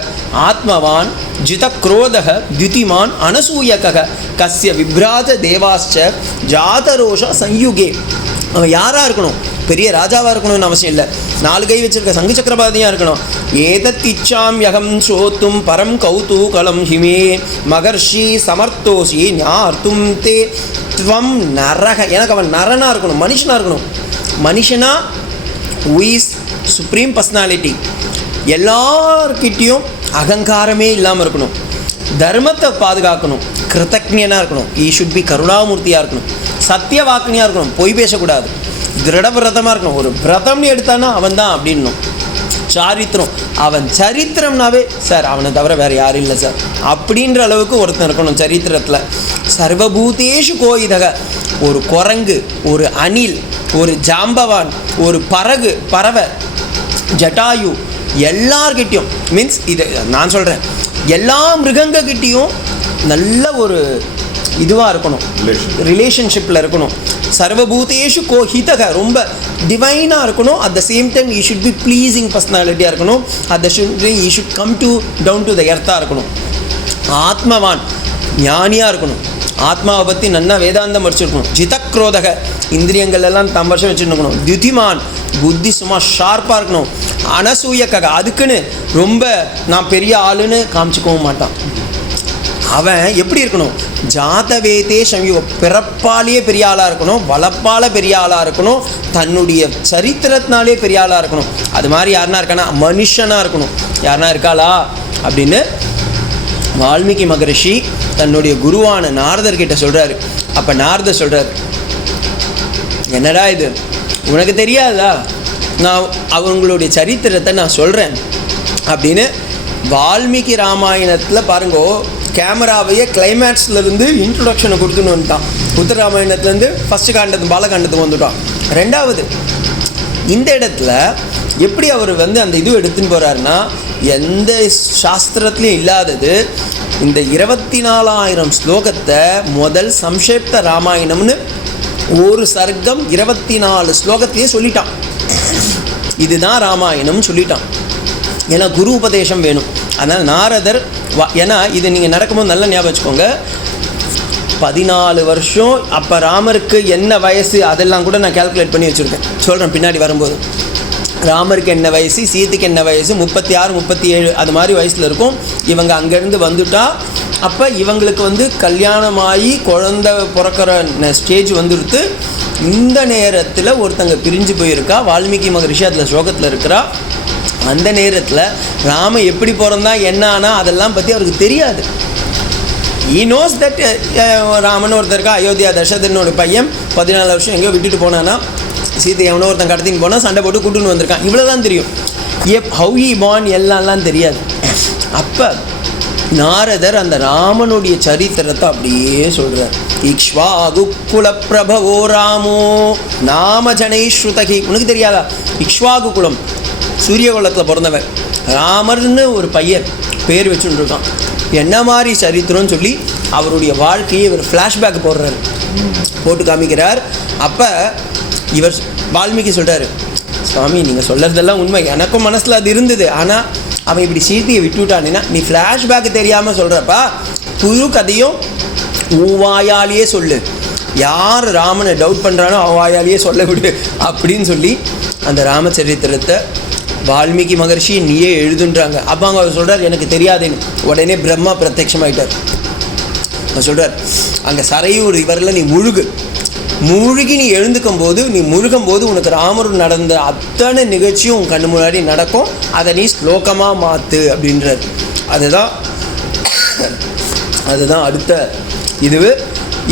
ஆத்மவான் ஜிதக்ரோதக த்யுதிமான் அனசூயக கஸ்ய விப்ராத தேவாஸ்ச ஜாதரோஷ சயுகே. அவன் யாராக இருக்கணும்? பெரிய ராஜாவாக இருக்கணும்னு அவசியம் இல்லை, 4 கை வச்சிருக்க சங்கு சக்கரபாதியாக இருக்கணும். ஏதத் இச்சாம் யகம் சோத்தும் பரம் கௌதூகலம் ஹிமே மகர்ஷி சமர்த்தோசி ஞார்த்தும் தே துவம் நரக. எனக்கு அவன் நரனாக இருக்கணும், மனுஷனாக இருக்கணும். மனுஷனா உயிஸ் சுப்ரீம் பர்சனாலிட்டி, எல்லார்கிட்டையும் அகங்காரமே இல்லாமல் இருக்கணும், தர்மத்தை பாதுகாக்கணும், கிருத்தஜ்ஞனாக இருக்கணும், ஈ ஷுட் பி கருணாமூர்த்தியாக இருக்கணும், சத்திய வாக்கினியாக இருக்கணும், பொய் பேசக்கூடாது, திருடவிரதமாக இருக்கணும். ஒரு விரதம்னு எடுத்தானா அவன் தான் அப்படின்னும். சாரித்திரம், அவன் சரித்திரம்னாவே சார் அவனை தவிர வேறு யாரும் இல்லை சார் அப்படின்ற அளவுக்கு ஒருத்தன் இருக்கணும் சரித்திரத்தில். சர்வபூதேஷு கோயிதக, ஒரு குரங்கு, ஒரு அணில், ஒரு ஜாம்பவான், ஒரு பறவை, ஜட்டாயு, எல்லார்கிட்டையும் மீன்ஸ் இது நான் சொல்கிறேன், எல்லா மிருகங்கக்கிட்டேயும் நல்ல ஒரு இதுவாக இருக்கணும், ரிலேஷன்ஷிப்பில் இருக்கணும். சர்வபூதேஷு கோஹிதக, ரொம்ப டிவைனாக இருக்கணும். At the same time he should be pleasing பர்சனாலிட்டியாக இருக்கணும். At the he should come to down to the எர்த்தாக இருக்கணும். ஆத்மவான், ஞானியாக இருக்கணும், ஆத்மாவை பற்றி நல்லா வேதாந்தம் படிச்சிருக்கணும். ஜிதக்ரோதக, இந்திரியங்கள் எல்லாம் தம்பர்ஷம் வச்சுருக்கணும். த்யுதிமான், புத்தி சும்மா ஷார்ப்பாக இருக்கணும். அனசூயக்காக, அதுக்குன்னு ரொம்ப நான் பெரிய ஆளுன்னு காமிச்சிக்கவும் மாட்டான். அவன் எப்படி இருக்கணும்? ஜாதவேதே சமீப, பிறப்பாலேயே பெரிய ஆளாக இருக்கணும், வளப்பால் பெரிய ஆளாக இருக்கணும், தன்னுடைய சரித்திரத்தினாலே பெரிய ஆளாக இருக்கணும். அது மாதிரி யாருனா இருக்கானா மனுஷனாக இருக்கணும். யாருனா இருக்காளா அப்படின்னு வால்மீகி மகரிஷி தன்னுடைய குருவான நாரதர்கிட்ட சொல்கிறாரு. அப்போ நாரதர் சொல்கிறார், என்னடா இது உனக்கு தெரியாதா, நான் அவங்களுடைய சரித்திரத்தை நான் சொல்கிறேன் அப்படின்னு. வால்மீகி ராமாயணத்தில் பாருங்கோ, கேமராவையே கிளைமேக்ஸ்லேருந்து இன்ட்ரொடக்ஷனை கொடுத்துன்னு வந்துட்டான். உத்தர ராமாயணத்துலேருந்து ஃபஸ்ட்டு காண்டத்து பாலகாண்டத்துக்கு வந்துட்டான். 2வது இந்த இடத்துல எப்படி அவர் அந்த இது எடுத்துன்னு போகிறாருன்னா, எந்த சாஸ்திரத்துலேயும் இல்லாதது இந்த 24,000 ஸ்லோகத்தை முதல் சம்ஷேப்த ராமாயணம்னு ஒரு சர்க்கம் 24 ஸ்லோகத்தையே சொல்லிட்டான். இதுதான் ராமாயணம்னு சொல்லிட்டான். ஏன்னா குரு உபதேசம் வேணும். அதனால் நாரதர் ஏன்னா இது நீங்கள் நடக்கும்போது நல்லா ஞாபகம் வச்சுக்கோங்க, 14 வருஷம். அப்போ ராமருக்கு என்ன வயசு அதெல்லாம் கூட நான் கால்குலேட் பண்ணி வச்சுருக்கேன், சொல்கிறேன் பின்னாடி வரும்போது. ராமருக்கு என்ன வயசு, சீதைக்கு என்ன வயசு, 36 37 அது மாதிரி வயசில் இருக்கும். இவங்க அங்கேருந்து வந்துட்டா அப்போ இவங்களுக்கு வந்து கல்யாணமாகி குழந்தை பிறக்கிற ஸ்டேஜ் வந்துடுத்து. இந்த நேரத்தில் ஒருத்தங்க பிரிஞ்சு போயிருக்கா, வால்மீகி மகரிஷி அதில் ஸ்லோகத்தில் இருக்கிறா. அந்த நேரத்தில் ராம எப்படி பிறந்தா என்ன ஆனால் அதெல்லாம் பற்றி அவருக்கு தெரியாது. ஈ நோஸ் தட் ராமன் ஒருத்தர் இருக்கா, அயோத்தியா தசரதனோட பையன் 14 வருஷம் எங்கேயோ விட்டுட்டு போனான்னா, சீதை எவனோ ஒருத்தன் கடத்தின்னு போனால் சண்டை போட்டு கூட்டுன்னு வந்திருக்கான், இவ்வளோ தான் தெரியும். ஹவ் ஹி பார்ன் எல்லாம் தெரியாது. அப்போ நாரதர் அந்த ராமனுடைய சரித்திரத்தை அப்படியே சொல்கிறார். இக்ஷ்வாகு குல பிரபவோ ராமோ நாம ஜனை ஸ்ருதகி. உனக்கு தெரியாதா, இக்ஷ்வாகு குலம் சூரிய குலத்தில் பிறந்தவன் ராமர்னு ஒரு பையன் பேர் வச்சுட்டு இருக்கான். என்ன மாதிரி சரித்திரம்னு சொல்லி அவருடைய வாழ்க்கையை இவர் ஃப்ளாஷ்பேக் போட்டு காமிக்கிறார். அப்போ இவர் வால்மீகி சொல்கிறார், சுவாமி நீங்கள் சொல்கிறதெல்லாம் உண்மை, எனக்கும் மனசில் அது இருந்தது. ஆனால் அவன் இப்படி சீதையை விட்டுவிட்டான்னா நீ ஃப்ளாஷ்பேக் தெரியாமல் சொல்கிறப்பா புது கதையும் வாயாலேயே சொல்லு, யார் ராமனை டவுட் பண்ணுறானோ வாயாலேயே சொல்ல விடு அப்படின்னு சொல்லி அந்த ராமச்சரித்திரத்தை வால்மீகி மகர்ஷி நீயே எழுதுன்றாங்க. அப்போ அவங்க அவர் சொல்கிறார் எனக்கு தெரியாதுன்னு. உடனே பிரம்மா பிரத்யட்சமாயிட்டார். அவர் சொல்கிறார், அங்கே சரையூர் இவரில் நீ மூழ்கி நீ எழுந்துக்கும்போது, நீ முழுகும்போது உனக்கு ராமர் நடந்த அத்தனை நிகழ்ச்சியும் உன் கண்ணு முன்னாடி நடக்கும், அதை நீ ஸ்லோகமாக மாற்று அப்படின்றார். அதுதான் அடுத்த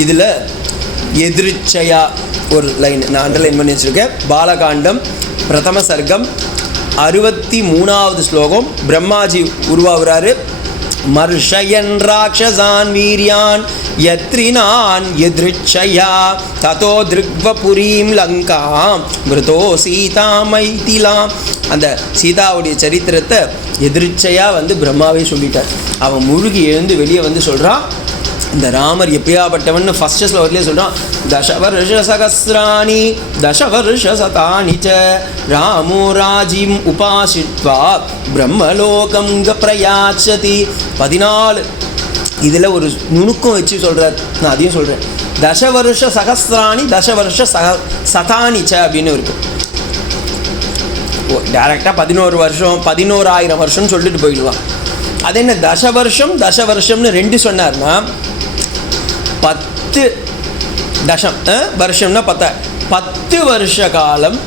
இதில் எதிர்ச்சையா ஒரு லைன் நான் அண்டர்லைன் பண்ணி வச்சுருக்கேன். பாலகாண்டம் பிரதம சர்க்கம் 63வது ஸ்லோகம். பிரம்மாஜி உருவாகிறாரு. மர்ஷயன் ராட்சசான் வீரியான் யத்ரினான் எதிர்ச்சயா ததோ திருக்வபுரீம் லங்காம் மிருதோ சீதா மைதிலாம். அந்த சீதாவுடைய சரித்திரத்தை எதிர்ச்சையாக வந்து பிரம்மாவே சொல்லிட்டார். அவன் முழுகி எழுந்து வெளியே வந்து சொல்கிறான், இந்த ராமர் எப்படியாப்பட்டவன் ஃபர்ஸ்ட் ஸ்லோகத்திலே சொல்கிறான். தசவர்ஷ சகஸ்ராணி தசவர்ஷ சதானி ச ராமோ ராஜிம் உபாசித்வா பிரம்மலோகம் பிரயாச்சதி. 14 இதில் ஒரு நுணுக்கம் வச்சு சொல்கிறார், நான் அதையும் சொல்கிறேன். தசவருஷ சகஸ்ராணி தசவருஷ சதானி ச அப்படின்னு இருக்கு. டேரெக்டாக 11 வருஷம் 11,000 வருஷம்னு சொல்லிட்டு போயிடுவான். அது என்ன தசவருஷம்னு 2 சொன்னார்னா 10 வருஷம்னா 10 வருஷ காலம்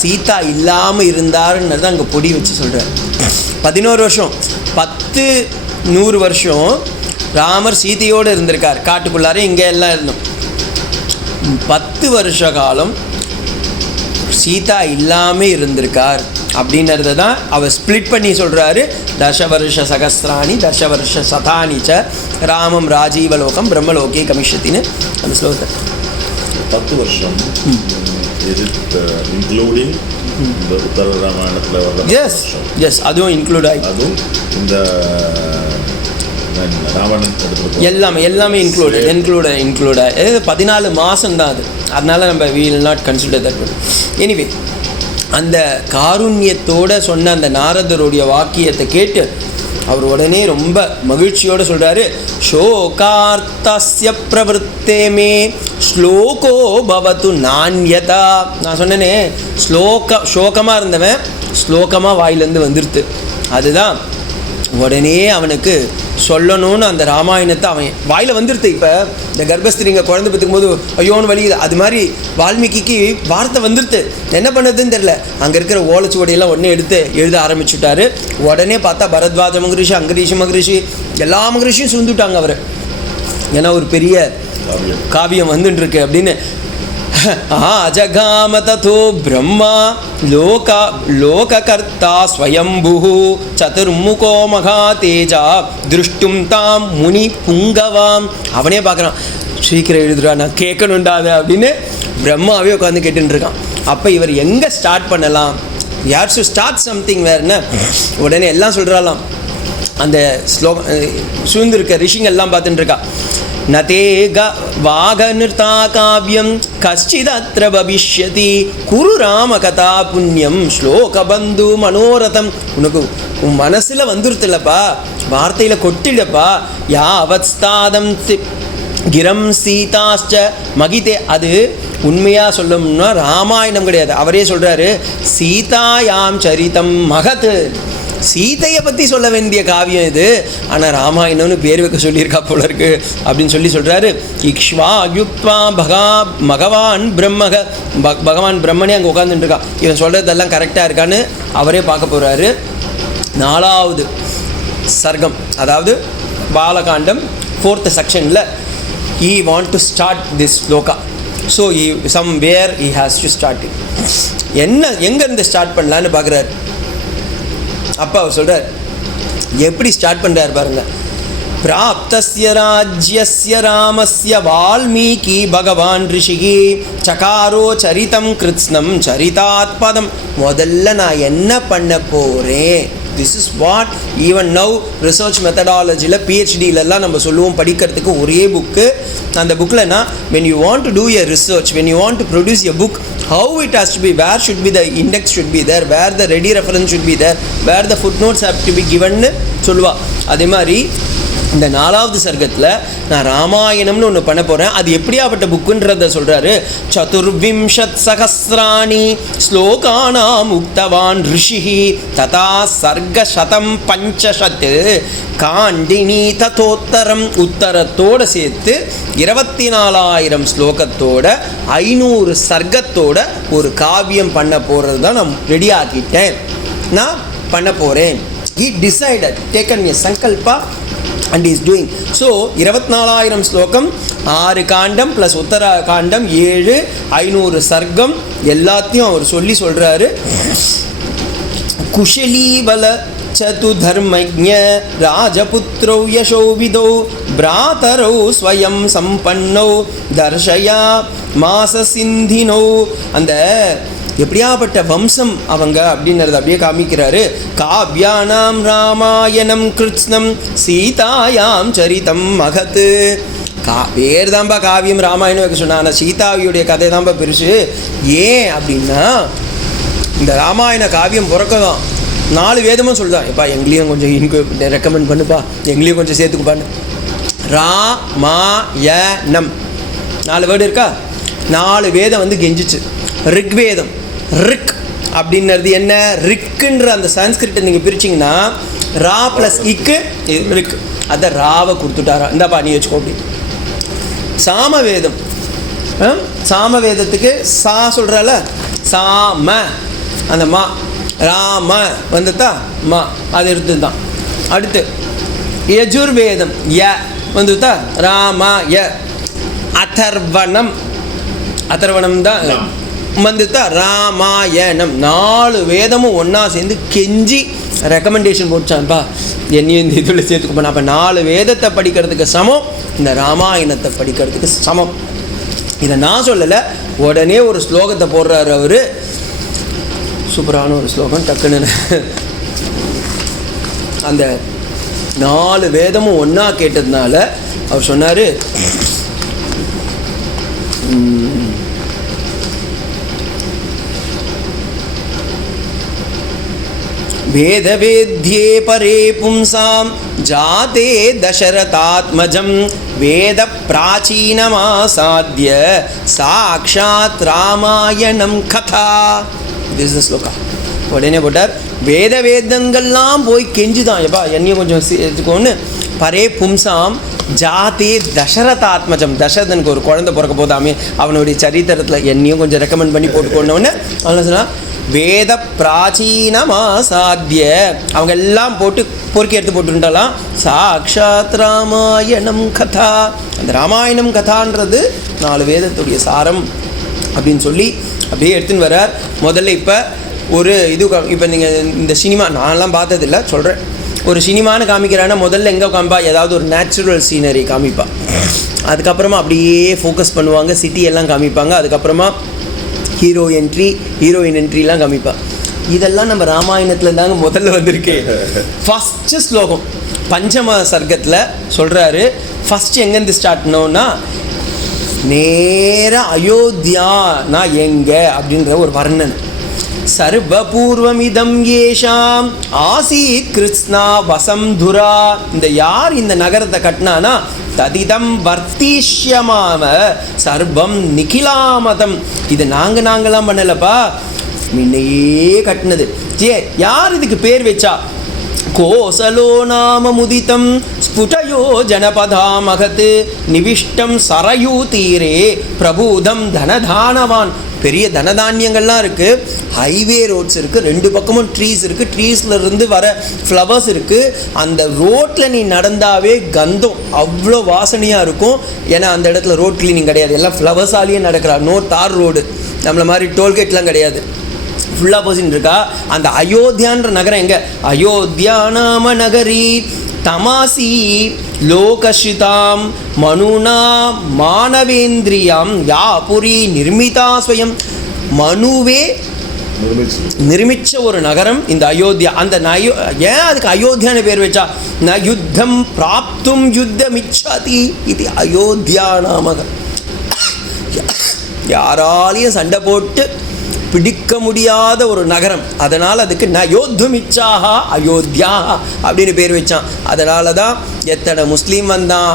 சீதா இல்லாமல் இருந்தாருன்னு அங்கே பொடி வச்சு சொல்கிறார். 11 வருஷம் 100 வருஷம் ராமர் சீதையோடு இருந்திருக்கார், காட்டுக்குள்ளார இங்கே எல்லாம் இருந்தோம். 10 வருஷ காலம் சீதா இல்லாமல் இருந்திருக்கார் அப்படின்றது தான் அவர் ஸ்ப்ளிட் பண்ணி சொல்கிறாரு. தசவருஷ சகஸ்ராணி தசவருஷ சதானி ச ராமம் ராஜீவலோகம் பிரம்மலோகே கமிஷத்தின்னு அந்த ஸ்லோகத்தை 10 வருஷம் இன்க்ளூடிங் இந்த உத்தர ராமாயணத்தில் வர. எஸ் அதுவும் இன்க்ளூட் ஆகி, அதுவும் இந்த எல்லாமே இன்க்ளூட் ஆகி 14 மாதம் தான் அது. அதனால் நம்ம we will not consider that one. Anyway அந்த காருண்யத்தோடு சொன்ன அந்த நாரதருடைய வாக்கியத்தை கேட்டு அவர் உடனே ரொம்ப மகிழ்ச்சியோடு சொல்கிறாரு. ஷோகார்த்தஸ்ய பிரவருத்தே மே ஸ்லோகோ பவது நான்யதா. நான் சொன்னேனே ஷோகமாக இருந்தவன் ஸ்லோகமாக வாயிலேருந்து வந்துடுது. அதுதான் உடனே அவனுக்கு சொல்லணும்னு அந்த ராமாயணத்தை அவன் வாயில் வந்துடுது. இப்போ இந்த கர்ப்பஸ்திரிங்க குழந்தை பெற்றுக்கும்போது ஐயோன்னு வலிக்குது, அது மாதிரி வால்மீகிக்கு வார்த்தை வந்துடுது. என்ன பண்ணுறதுன்னு தெரில. அங்கே இருக்கிற ஓலைச்சுவடியெல்லாம் உடனே எடுத்து எழுத ஆரம்பிச்சுட்டாரு. உடனே பார்த்தா பரத்வாஜ மகரிஷி அங்கரீஷி மகரிஷி எல்லா மகரிஷியும் சுந்துட்டாங்க அவர். ஏன்னா ஒரு பெரிய காவியம் வந்துட்டுருக்கு அப்படின்னு. அஜகாம ததோ பிரம்மா லோககர்த்தா ஸ்வயம்புஹு சதுர்முகோ மகா தேஜா திருஷ்டும் தாம் முனி புங்கவாம். அவனே பார்க்குறான், சீக்கிரம் எழுதுறா நான் கேட்கணுண்டாத அப்படின்னு பிரம்மாவே உட்காந்து கேட்டுருக்கான். அப்போ இவர் எங்கே ஸ்டார்ட் பண்ணலாம், யார் டு ஸ்டார்ட் சம்திங் வேறுன்னு உடனே எல்லாம் சொல்கிறாலாம். அந்த ஸ்லோகம் சூழ்ந்திருக்க ரிஷிங்கெல்லாம் பார்த்துட்டு இருக்கா. நதே வாக நிறுத்தா காவியம் கஷ்டிதத்ர பவிஷ்யதி குரு ராம கதா புண்ணியம் ஸ்லோகபந்து மனோரதம். உனக்கு உன் மனசில் வந்துருத்துலப்பா, வார்த்தையில் கொட்டிடப்பா. யாவத்ஸ்தாதம் கிரம் சீதாஷ்ட மகிதே. அது உண்மையாக சொல்லணும்னா ராமாயணம் கிடையாது, அவரே சொல்கிறாரு சீதாயாம் சரிதம் மகத். சீதையை பற்றி சொல்ல வேண்டிய காவியம் இது, ஆனால் ராமாயணம்னு பேர் வைக்க சொல்லியிருக்கா போல இருக்கு அப்படின்னு சொல்கிறாரு. இக்ஷ்வாயுக்வா பகவான் பகவான் பிரம்மனே அங்கே உட்காந்துட்டு இருக்கா. இவன் சொல்கிறதெல்லாம் கரெக்டாக இருக்கான்னு அவரே பார்க்க போகிறாரு. 4வது சர்க்கம், அதாவது பாலகாண்டம் 4th செக்ஷனில் he want to start this shloka. So somewhere he has to start it. எங்கேருந்து ஸ்டார்ட் பண்ணலான்னு பார்க்குறாரு. அப்போ அவர் சொல்கிறார், எப்படி ஸ்டார்ட் பண்ணுறார் பாருங்க. பிராப்தஸ்ய ராஜ்யஸ்ய ராமஸ்ய வால்மீகி பகவான் ரிஷிகி சகாரோ சரிதம் கிருத்ஸ்னம் சரிதாத் பதம். முதல்ல நான் என்ன பண்ண போகிறேன், this is what even now research மெத்தடாலஜியில் பிஹெச்டியிலலாம் நம்ம சொல்லுவோம் படிக்கிறதுக்கு ஒரே புக்கு. அந்த புக்கில்னா when you want to do a research, when you want to produce a book, how it has to be, where should be the index should be there, where the ready reference should be there, where the footnotes have to be given சொல்லுவா. அதே மாதிரி இந்த 4வது சர்க்கத்தில் நான் ராமாயணம்னு ஒன்று பண்ண போகிறேன். அது எப்படியாப்பட்ட புக்குன்றத சொல்கிறாரு. சதுர்விம்ஷத் சகஸ்ராணி ஸ்லோகானாம் உக்தவான் ரிஷிஹி ததா சர்க்கசதம் பஞ்சஷத் காண்டினி ததோத்தரம். உத்தரத்தோடு சேர்த்து 24,000 ஸ்லோகத்தோட 500 சர்க்கத்தோட ஒரு காவியம் பண்ண போகிறது தான் நான் ரெடி ஆக்கிட்டேன், நான் பண்ண போகிறேன். He decided, taken a sankalpa and he is doing. So 24,000 ஸ்லோகம், 6 காண்டம் ப்ளஸ் உத்தர காண்டம் 7, 500 சர்க்கம் எல்லாத்தையும் அவர் சொல்கிறாரு. குஷலி பல சது தர்மஜ்ஞ ராஜபுத்ரௌ யசோவிதோ பிராதரௌ ஸ்வயம் சம்பன்னௌ தர்ஷயா மாச சிந்தினோ. அந்த எப்படியாப்பட்ட வம்சம் அவங்க அப்படின்றது அப்படியே காமிக்கிறாரு. காவ்யானாம் ராமாயணம் கிருத்ஸ்னம் சீதாயாம் சரிதம் மகத். பேர் தான்பா காவியம் ராமாயணம் வைக்க சொன்னா, ஆனால் சீதாவியுடைய கதை தான்பா பெருசு. ஏன் அப்படின்னா இந்த ராமாயண காவியம் பிறக்கதான் 4 வேதமும் சொல்லுதான். எப்பா எங்களையும் கொஞ்சம் ரெக்கமெண்ட் பண்ணுப்பா, எங்களையும் கொஞ்சம் சேர்த்துக்குப்பான்னு. ராமாயணம் 4 வேர்டு இருக்கா, 4 வேதம் கெஞ்சிச்சு. ரிக்வேதம், ரிக் அப்படின்றது என்ன, ரிக்குன்ற அந்த சான்ஸ்கிரிட்டை நீங்கள் பிரிச்சிங்கன்னா ரா ப்ளஸ் இக்கு ரிக், அதை ராவை கொடுத்துட்டாரா, இந்தாப்பா நீ வச்சுக்கோ அப்படி. சாமவேதம், சாமவேதத்துக்கு சா சொல்கிறால, சாம அந்த மா, ராம வந்துட்டா மா, அது எடுத்து தான். அடுத்து யஜுர்வேதம் ய வந்துட்டா ராமா ய. அதர்வணம், அதர்வணம் தான் வந்துட்டா ராமாயணம். 4 வேதமும் ஒன்றா சேர்ந்து கெஞ்சி ரெக்கமெண்டேஷன் போட்டான்ப்பா, என்னையும் இந்த இதில் சேர்த்துக்கப்பா. அப்போ 4 வேதத்தை படிக்கிறதுக்கு சமம், இந்த ராமாயணத்தை படிக்கிறதுக்கு சமம். இதை நான் சொல்லலை, உடனே ஒரு ஸ்லோகத்தை போடுறாரு அவர். சூப்பரான ஒரு ஸ்லோகம். டக்குன்னு அந்த 4 வேதமும் ஒன்றா கேட்டதுனால அவர் சொன்னார், வேதவேத்யே பரே பும்சாம் ஜாதே தசரதாத்மஜம் வேத பிராச்சீனமாசாத்ய சாக்ஷாத் ராமாயணம் கதா. This is the shloka. உடனே போட்டார், வேதங்கள்லாம் போய் கெஞ்சுதான், எப்பா என்னையும் கொஞ்சம் சேர்த்துக்கோன்னு. பரே பும்சாம் ஜாதே தசரதாத்மஜம், தசரதனுக்கு ஒரு குழந்தை பிறக்க போதாமே, அவனுடைய சரித்திரத்தில் என்னையும் கொஞ்சம் ரெக்கமெண்ட் பண்ணி போட்டுக்கோன்னு அவன் சொன்னால் வேத பிராச்சீனமாசாத்ய, அவங்க எல்லாம் போட்டு பொறுக்கி எடுத்து போட்டுட்டாலாம். சாக்ஷாத் ராமாயணம் கதா. அந்த ராமாயணம் கதான்றது 4 வேதத்துடைய சாரம் அப்படின்னு சொல்லி அப்படியே எடுத்துன்னு வர்றார். முதல்ல இப்போ ஒரு இது, இப்போ நீங்கள் இந்த சினிமா நான்லாம் பார்த்ததில்லை சொல்கிறேன், ஒரு சினிமான்னு காமிக்கிறான்னா முதல்ல எங்கே காமிப்பா, ஏதாவது ஒரு நேச்சுரல் சீனரி காமிப்பா, அதுக்கப்புறமா அப்படியே ஃபோக்கஸ் பண்ணுவாங்க, சிட்டி எல்லாம் காமிப்பாங்க, அதுக்கப்புறமா ஹீரோ என்ட்ரி ஹீரோயின் என்ட்ரிலாம் காமிப்பா. இதெல்லாம் நம்ம ராமாயணத்தில் தாங்க முதல்ல வந்திருக்கு. ஃபஸ்ட்டு ஸ்லோகம் பஞ்சம சர்க்கத்தில் சொல்கிறாரு. ஃபஸ்ட்டு எங்கேருந்து ஸ்டார்ட் பண்ணோன்னா, நேர அயோத்தியா நான் எங்கே அப்படின்ற ஒரு வர்ணனை. சர்வபூர்வமிதம் ஏஷாம் ஆசீத் கிருஷ்ணா வசம்துரா. இந்த யார் இந்த நகரத்தை கட்டினானா, ததிதம் வர்த்திஷ்யமாம சர்வம் நிகிலாமதம். இது நாங்களாம் பண்ணலப்பா, முன்னையே கட்டினது. யார் இதுக்கு பேர் வச்சா? கோசலோ நாம முதிதம் ஸ்புடயோ ஜனபதா மகத் நிவிஷ்டம் சரயூ தீரே பிரபூதம் தனதானவான். பெரிய தனதானியங்கள்லாம் இருக்குது, ஹைவே ரோட்ஸ் இருக்குது, 2 பக்கமும் ட்ரீஸ் இருக்குது, ட்ரீஸில் இருந்து வர ஃப்ளவர்ஸ் இருக்குது. அந்த ரோட்டில் நீ நடந்தாவே கந்தம் அவ்வளோ வாசனையாக இருக்கும். ஏன்னா அந்த இடத்துல ரோட் கிளீனிங் கிடையாது, எல்லாம் ஃப்ளவர்ஸாலேயே நடக்கிறா. நோ தார் ரோடு, நம்மளை மாதிரி டோல்கேட்லாம் கிடையாது, ஃபுல்லாக போசின்னு இருக்கா. அந்த அயோத்தியான்ற நகரம் எங்கே? அயோத்தியா நாம நகரி தமாசி லோகஸ்ரிதாம் மனுனா மானவேந்திரியாம் யா புரி நிர்மிதா ஸ்வயம். மனுவே நிர்மிச்ச ஒரு நகரம் இந்த அயோத்தியா. அந்த ஏன் அதுக்கு அயோத்தியான்னு பேர் வச்சா? ந யுத்தம் பிராப்தும் யுத்தமிச்சாதி இது அயோத்தியா நாமக. யாராலையும் சண்டை போட்டு பிடிக்க முடியாத ஒரு நகரம். அதனால் அதுக்கு ந யோத்துமிச்சாக அயோத்தியா அப்படின்னு பேர் வச்சான். அதனால தான் எத்தனை முஸ்லீம் வந்தான்,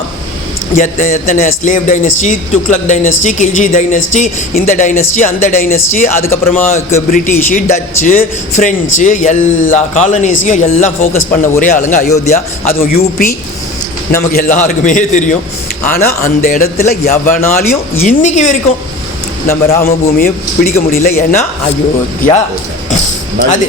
எத்தனை slave dynasty, Tughlaq dynasty, Khilji dynasty, இந்த டைனஸ்டி அந்த டைனஸ்டி, அதுக்கப்புறமா பிரிட்டிஷு, டச்சு, ஃப்ரெஞ்சு, எல்லா காலனிஸையும் எல்லாம் ஃபோக்கஸ் பண்ண ஒரே ஆளுங்க அயோத்தியா. அதுவும் யூபி நமக்கு எல்லாருக்குமே தெரியும். ஆனால் அந்த இடத்துல எவனாலையும் இன்னைக்கு வரைக்கும் நம்ம ராமபூமியை பிடிக்க முடியல. ஏன்னா அயோத்தியா. அது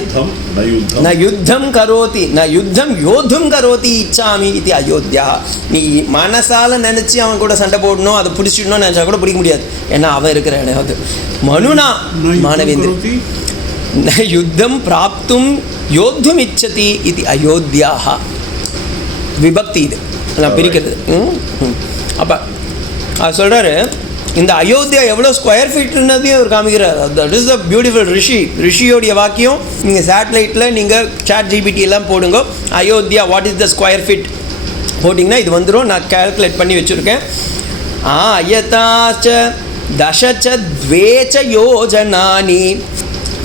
ந யுத்தம் கரோதி ந யுத்தம் யோத்தும் கரோதி இச்சாமி இது அயோத்தியா. நீ மனசால நினச்சி அவன் கூட சண்டை போடணும், அதை பிடிச்சிடணும்னு நினச்சா கூட பிடிக்க முடியாது. ஏன்னா அவன் இருக்கிற இடம் அது. மனுனா மானவேந்திர ந யுத்தம் பிராப்தும் யோத்தும் இச்சதி இது அயோத்தியா. விபக்தி இது நான் பிரிக்கிறது. அப்போ அது சொல்கிறாரு, இந்த அயோத்தியா எவ்வளோ ஸ்கொயர் ஃபீட்னதையும் அவர் காமிக்கிறார். தட் இஸ் த பியூட்டிஃபுல் ரிஷியோடைய வாக்கியம். நீங்கள் சேட்டலைட்டில் நீங்கள் ChatGPT எல்லாம் போடுங்க, Ayodhya what is the square feet போட்டிங்கன்னா இது வந்துடும். நான் கால்குலேட் பண்ணி வச்சுருக்கேன். அயதாச்ச தசச்ச த்வேச்ச யோஜனானி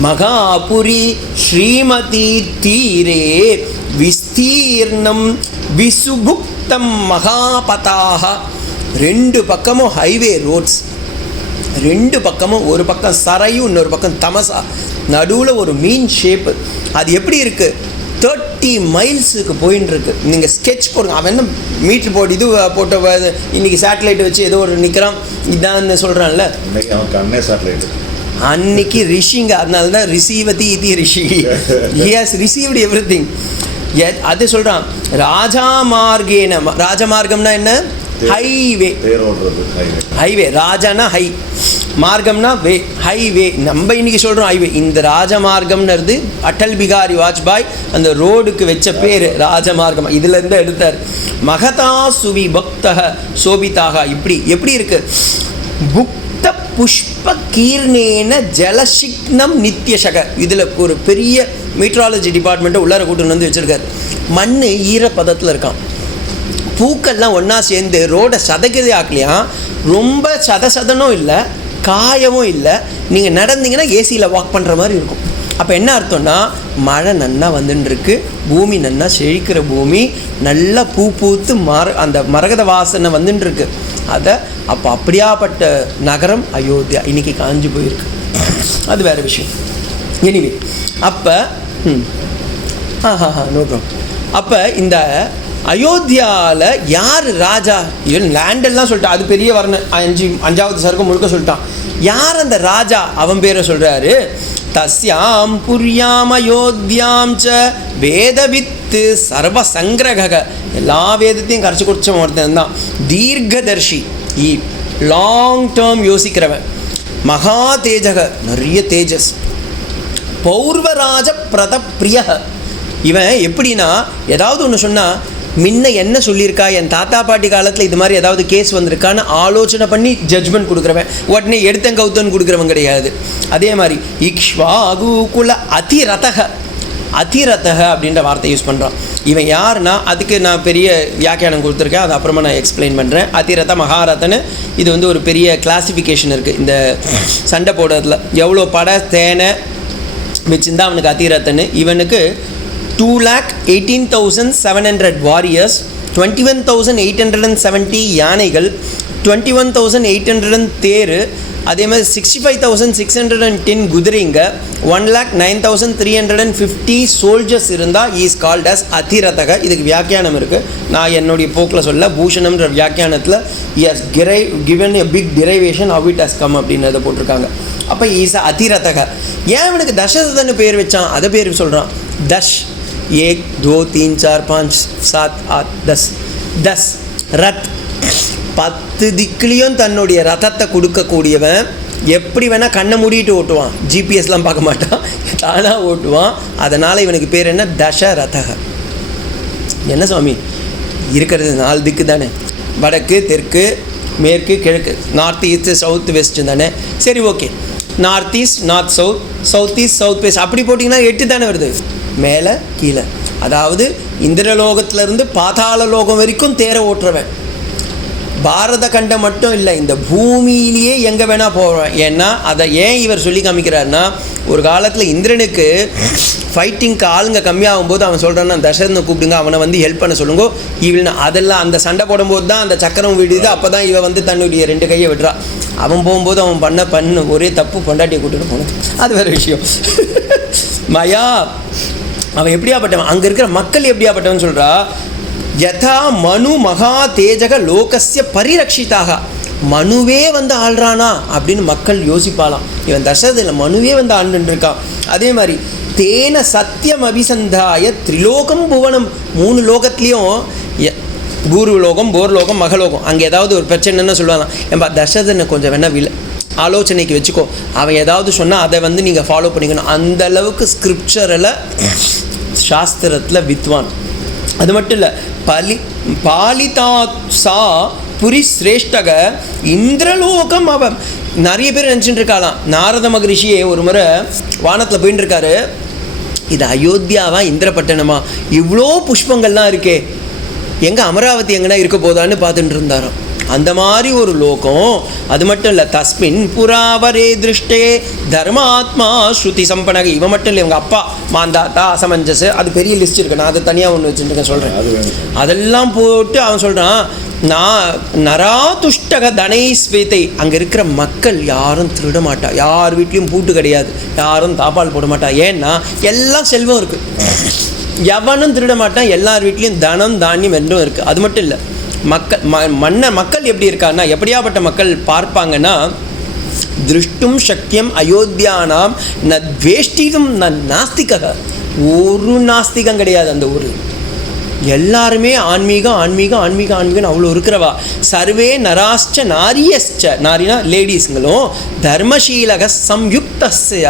மகாபுரி ஸ்ரீமதி தீரே விஸ்தீர்ணம் விசுபுக்தம் மகாபதாக. 2 பக்கமும் ஹைவே ரோட்ஸ், 2 பக்கமும், ஒரு பக்கம் சரையும் இன்னொரு பக்கம் தமசா, நடுவில் ஒரு மீன் ஷேப்பு. அது எப்படி இருக்குது? 30 மைல்ஸுக்கு போயின்னு இருக்கு. நீங்கள் ஸ்கெட்ச் போடுங்க. அவன் என்ன மீட்ரு போட்டு இது போட்ட இன்றைக்கி சேட்டலைட் வச்சு ஏதோ ஒரு நிற்கிறான் இதான்னு சொல்கிறான்ல, அன்னைக்கு ரிஷிங்க. அதனால தான் ரிசீவதி இது ரிஷி. He has received everything. அது சொல்கிறான். ராஜமார்கேன, ராஜமார்க்கம்னா என்ன? ஹைவே. ஹைவே ராஜானா ஹை, மார்க்கம்னா வே, ஹைவே. நம்ம இன்னைக்கு சொல்கிறோம் ஹைவே. இந்த ராஜமார்க்கம்ன்றது அட்டல் பிகாரி வாஜ்பாய் அந்த ரோடுக்கு வச்ச பேர் ராஜமார்க்கம். இதுலேருந்து எடுத்தார். மகதா சுவி பக்தக சோபிதாக. இப்படி எப்படி இருக்கு? புக்த புஷ்ப கீர்ணேன ஜலசிக்னம் நித்தியசக. இதில் ஒரு பெரிய மீட்ராலஜி டிபார்ட்மெண்ட்டை உள்ளார கூட்டுன்னு வந்து வச்சுருக்கார். மண் ஈரப்பதத்தில் இருக்கான். பூக்கள்லாம் ஒன்றா சேர்ந்து ரோடை சதைக்கிறதே ஆக்கலையா. ரொம்ப சதனும் இல்லை, காயவும் இல்லை. நீங்கள் நடந்தீங்கன்னா ஏசியில் வாக் பண்ணுற மாதிரி இருக்கும். அப்போ என்ன அர்த்தம்னா, மழை நன்னா வந்துட்டுருக்கு, பூமி நன்னா செழிக்கிற பூமி, நல்லா பூ பூத்து அந்த மரகத வாசனை வந்துட்டுருக்கு. அதை அப்போ அப்படியாப்பட்ட நகரம் அயோத்தியா. இன்றைக்கி காஞ்சி போயிருக்கு, அது வேறு விஷயம். எனிவே அப்போ நோ ப்ராப்ளம். அப்போ இந்த அயோத்தியாவில் யார் ராஜா? இவன் லேண்டெல்லாம் சொல்லிட்டான், அது பெரிய வர்ணன். 5வது சர்க்கம் முழுக்க சொல்லிட்டான். யார் அந்த ராஜா? அவன் பேரை சொல்கிறாரு. தஸ்யாம் புரியாம் அயோத்தியாம் ச வேதவித்து சர்வ சங்கிரக. எல்லா வேதத்தையும் கரைச்சி குடிச்ச ஒருத்தன் தான். தீர்க்கதர்ஷி, லாங் டேர்ம் யோசிக்கிறவன். மகா தேஜக, நிறைய தேஜஸ். பௌர்வராஜ பிரத பிரிய. இவன் எப்படின்னா, ஏதாவது ஒன்று சொன்னால் முன்ன என்ன சொல்லியிருக்கா, என் தாத்தா பாட்டி காலத்தில் இது மாதிரி ஏதாவது கேஸ் வந்திருக்கான்னு ஆலோசனை பண்ணி ஜட்ஜ்மெண்ட் கொடுக்குறவன், உடனே எடுத்தன் கவுத்தன் கொடுக்குறவன் கிடையாது. அதே மாதிரி இக்ஷ்வாகுகுல அதிரதக அப்படின்ற வார்த்தை யூஸ் பண்ணுறான். இவன் யாருன்னா, அதுக்கு நான் பெரிய வியாக்கியானம் கொடுத்துருக்கேன், அது அப்புறமா நான் எக்ஸ்பிளைன் பண்ணுறேன். அதிரத மகாரதன்னு இது வந்து ஒரு பெரிய கிளாசிஃபிகேஷன் இருக்குது இந்த சண்டை போடுறதுல. எவ்வளோ பட தேனை வச்சுருந்தா அவனுக்கு அதிரதன்னு. இவனுக்கு 2,18,700 வாரியர்ஸ், 21,870 யானைகள், 21,800 தேர், அதே மாதிரி 65,610 குதிரைங்க, 1,09,350 சோல்ஜர்ஸ் இருந்தால் இஸ் கால்ட் அஸ் அதிரதக. இதுக்கு வியாக்கியானம் இருக்குது, நான் என்னுடைய போக்கில் சொல்ல. பூஷணம்ன்ற வியாக்கியானத்தில் is given a big derivation how it has come அப்படின்றத போட்டிருக்காங்க. அப்போ ஈஸ் அதிரதக. ஏன் அவனுக்கு தசரதன்னு பேர் வச்சான், அதை பேர் சொல்கிறான். தஷ் 1 2 3 4 5 7 8 10 10 ரத், 10 திக்குலேயும் தன்னுடைய ரதத்தை கொடுக்கக்கூடியவன். எப்படி வேணால் கண்ணை மூடிட்டு ஓட்டுவான், ஜிபிஎஸ்லாம் பார்க்க மாட்டான், தானாக ஓட்டுவான். அதனால் இவனுக்கு பேர் என்ன, தசரதக. என்ன சுவாமி இருக்கிறது 4 திக்கு தானே, வடக்கு தெற்கு மேற்கு கிழக்கு, நார்த் ஈஸ்ட் சவுத் வெஸ்ட் தானே. சரி okay, north east north south, south east south west அப்படி போட்டிங்கன்னா 8 தானே வருது, மேலே கீழே. அதாவது இந்திரலோகத்திலேருந்து பாதாள லோகம் வரைக்கும் தேரை ஓட்டுறவன். பாரத கண்டம் மட்டும் இல்லை, இந்த பூமியிலேயே எங்கே வேணால் போவேன். ஏன்னா அதை ஏன் இவர் சொல்லி காமிக்கிறாருன்னா, ஒரு காலத்தில் இந்திரனுக்கு ஃபைட்டிங்க்கு ஆளுங்க கம்மியாகும் போது அவன் சொல்கிறான்னா, தசரதனை கூப்பிடுங்க, அவனை வந்து ஹெல்ப் பண்ண சொல்லுங்க. இவன் அதெல்லாம் அந்த சண்டை போடும்போது தான் அந்த சக்கரம் விடுது. அப்போ தான் இவன் வந்து தன்னுடைய 2 கையை விடுறான். அவன் போகும்போது அவன் பண்ண ஒரே தப்பு, பொண்டாட்டியை கூட்டிட்டு போனது, அது வேறு விஷயம். மயா அவன் எப்படியாப்பட்டவன், அங்கே இருக்கிற மக்கள் எப்படியாப்பட்டவன் சொல்கிறா. யதா மனு மகா தேஜக லோகஸ்ய பரிரக்ஷிதாக, மனுவே வந்து ஆள்றானா அப்படின்னு மக்கள் யோசிப்பாலாம். இவன் தசரதில் மனுவே வந்து ஆண்டுருக்கான். அதே மாதிரி தேன சத்தியம் அபிசந்தாய திரிலோகம் புவனம், 3 லோகத்துலேயும் பூர்வலோகம் போர்லோகம் மகலோகம். அங்கே ஏதாவது ஒரு பிரச்சனைன்னு சொல்லுவாங்க, ஏன்பா தசரதனை கொஞ்சம் வேணால் ஆலோசனைக்கு வச்சுக்கோ, அவன் ஏதாவது சொன்னால் அதை வந்து நீங்கள் ஃபாலோ பண்ணிக்கணும். அந்தளவுக்கு ஸ்கிரிப்சரில் சாஸ்திரத்தில் வித்வான். அது மட்டும் இல்லை, பாலிதாசா புரி சிரேஷ்டக இந்திரலோகம். அவன் நிறைய பேர் நினச்சிட்டு இருக்காளாம். நாரத மகரிஷியே ஒரு முறை வானத்தில் போயின்னு இருக்காரு. இது அயோத்தியாவா இந்திரப்பட்டணமா, இவ்வளோ புஷ்பங்கள்லாம் இருக்கே, எங்கே அமராவதி எங்கன்னா இருக்க போதான்னு பார்த்துட்டு இருந்தாராம். அந்த மாதிரி ஒரு லோகம். அது மட்டும் இல்லை, தஸ்மின் புராவரே திருஷ்டே தர்மாத்மா ஸ்ருதி சம்பனக. இவன் மட்டும் இல்லை, இவங்க அப்பா மாந்தாத்தா அசமஞ்சஸ், அது பெரிய லிஸ்ட் இருக்குது, நான் அதை தனியாக ஒன்று வச்சுருக்கேன் சொல்கிறேன். அதெல்லாம் போட்டு அவன் சொல்கிறான், நான் நராதுஷ்டக தனை ஸ்வேதை. அங்கே இருக்கிற மக்கள் யாரும் திருட மாட்டா, யார் வீட்லேயும் பூட்டு கிடையாது, யாரும் தாப்பால் போட மாட்டா. ஏன்னா எல்லாம் செல்வம் இருக்குது, எவனும் திருட மாட்டான், எல்லார் வீட்லேயும் தனம் தானியம் என்றும் இருக்குது. அது மட்டும் இல்லை, மக்கள் எப்படி இருக்கான்னா, எப்படியாப்பட்ட மக்கள் பார்ப்பாங்கன்னா, திருஷ்டும் சக்கியம் அயோத்தியானாம் ந துவேஷ்டிதும் ந நாஸ்திக. ஒரு நாஸ்திகம் கிடையாது அந்த ஊரில், எல்லாருமே ஆன்மீகம் ஆன்மீகம் ஆன்மீகம் ஆன்மீகம் அவ்வளோ இருக்கிறவா. சர்வே நராஷ்ச நாரியஸ்ச, நாரினா லேடிஸுங்களும் தர்மசீலக சம்யுக்தஸ்ய.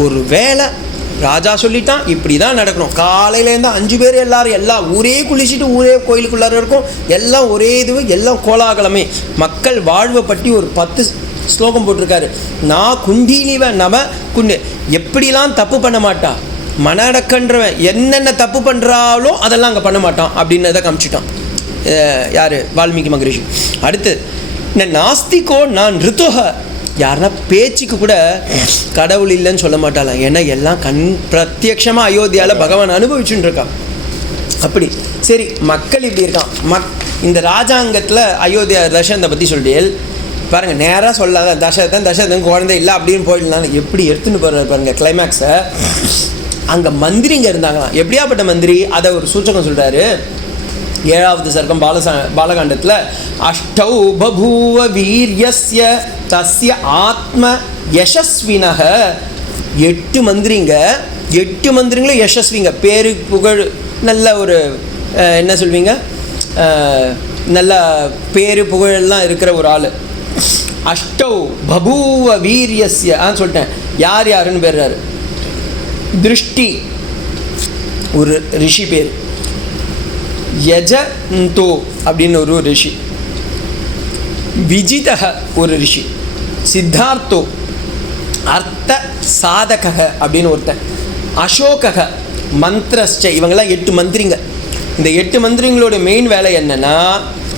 ஒரு வேலை ராஜா சொல்லிட்டான், இப்படி தான் நடக்கணும். காலையிலேருந்து 5 பேர் எல்லாரும், எல்லாம் ஊரே குளிச்சுட்டு ஊரே கோயிலுக்குள்ளார இருக்கும், எல்லாம் ஒரே இது, எல்லாம் கோலாகலமே. மக்கள் வாழ்வை பற்றி ஒரு 10 ஸ்லோகம் போட்டிருக்காரு. நான் குண்டீலிவ நம குண்டு, எப்படிலாம் தப்பு பண்ண மாட்டான், மன அடக்கன்றவன் என்னென்ன தப்பு பண்ணுறாலோ அதெல்லாம் அங்கே பண்ண மாட்டான் அப்படின்னதை காமிச்சிட்டான் யார், வால்மீகி மகரிஷி. அடுத்து நாஸ்திகோ நான் ரித்துஹ, யாருன்னா பேச்சுக்கு கூட கடவுள் இல்லைன்னு சொல்ல மாட்டாளாம். ஏன்னா எல்லாம் பிரத்யக்ஷமாக அயோத்தியாவில் பகவான் அனுபவிச்சுட்டு இருக்கான். அப்படி சரி, மக்கள் இப்படி இருக்கான். இந்த ராஜாங்கத்தில் அயோத்தியா தசரதை பற்றி சொல்லியல் பாருங்கள், நேராக சொல்லாத தசரதன் குழந்தை இல்லை அப்படின்னு போயிடலாம். எப்படி எடுத்துன்னு போகிறார் பாருங்கள் கிளைமேக்ஸை. அங்கே மந்திரிங்க இருந்தாங்களாம். எப்படியாப்பட்ட மந்திரி, அதை ஒரு சூச்சகம் சொல்கிறாரு 7வது சர்க்கம் பாலகாண்டத்தில். அஷ்டௌ பபூவ வீரியஸ்ய தஸ்ய ஆத்ம யசஸ்வினக. 8 மந்திரிங்க, 8 மந்திரிங்களும் யசஸ்விங்க, பேரு புகழ், நல்ல ஒரு என்ன சொல்வீங்க, நல்ல பேரு புகழெல்லாம் இருக்கிற ஒரு ஆள். அஷ்டௌ பபூவ வீரியஸ்ய சொல்லிட்டேன். யார் யாருன்னு பேர்றாரு, திருஷ்டி ஒரு ரிஷி பேர், யஜந்தோ அப்படின்னு ஒரு ரிஷி, விஜிதக ஒரு ரிஷி, சித்தார்த்தோ, அர்த்த சாதக அப்படின்னு ஒருத்தன், அசோகக, மந்திரஸ்ச, இவங்கெல்லாம் 8 மந்திரிங்க. இந்த 8 மந்திரிங்களோட மெயின் வேலை என்னென்னா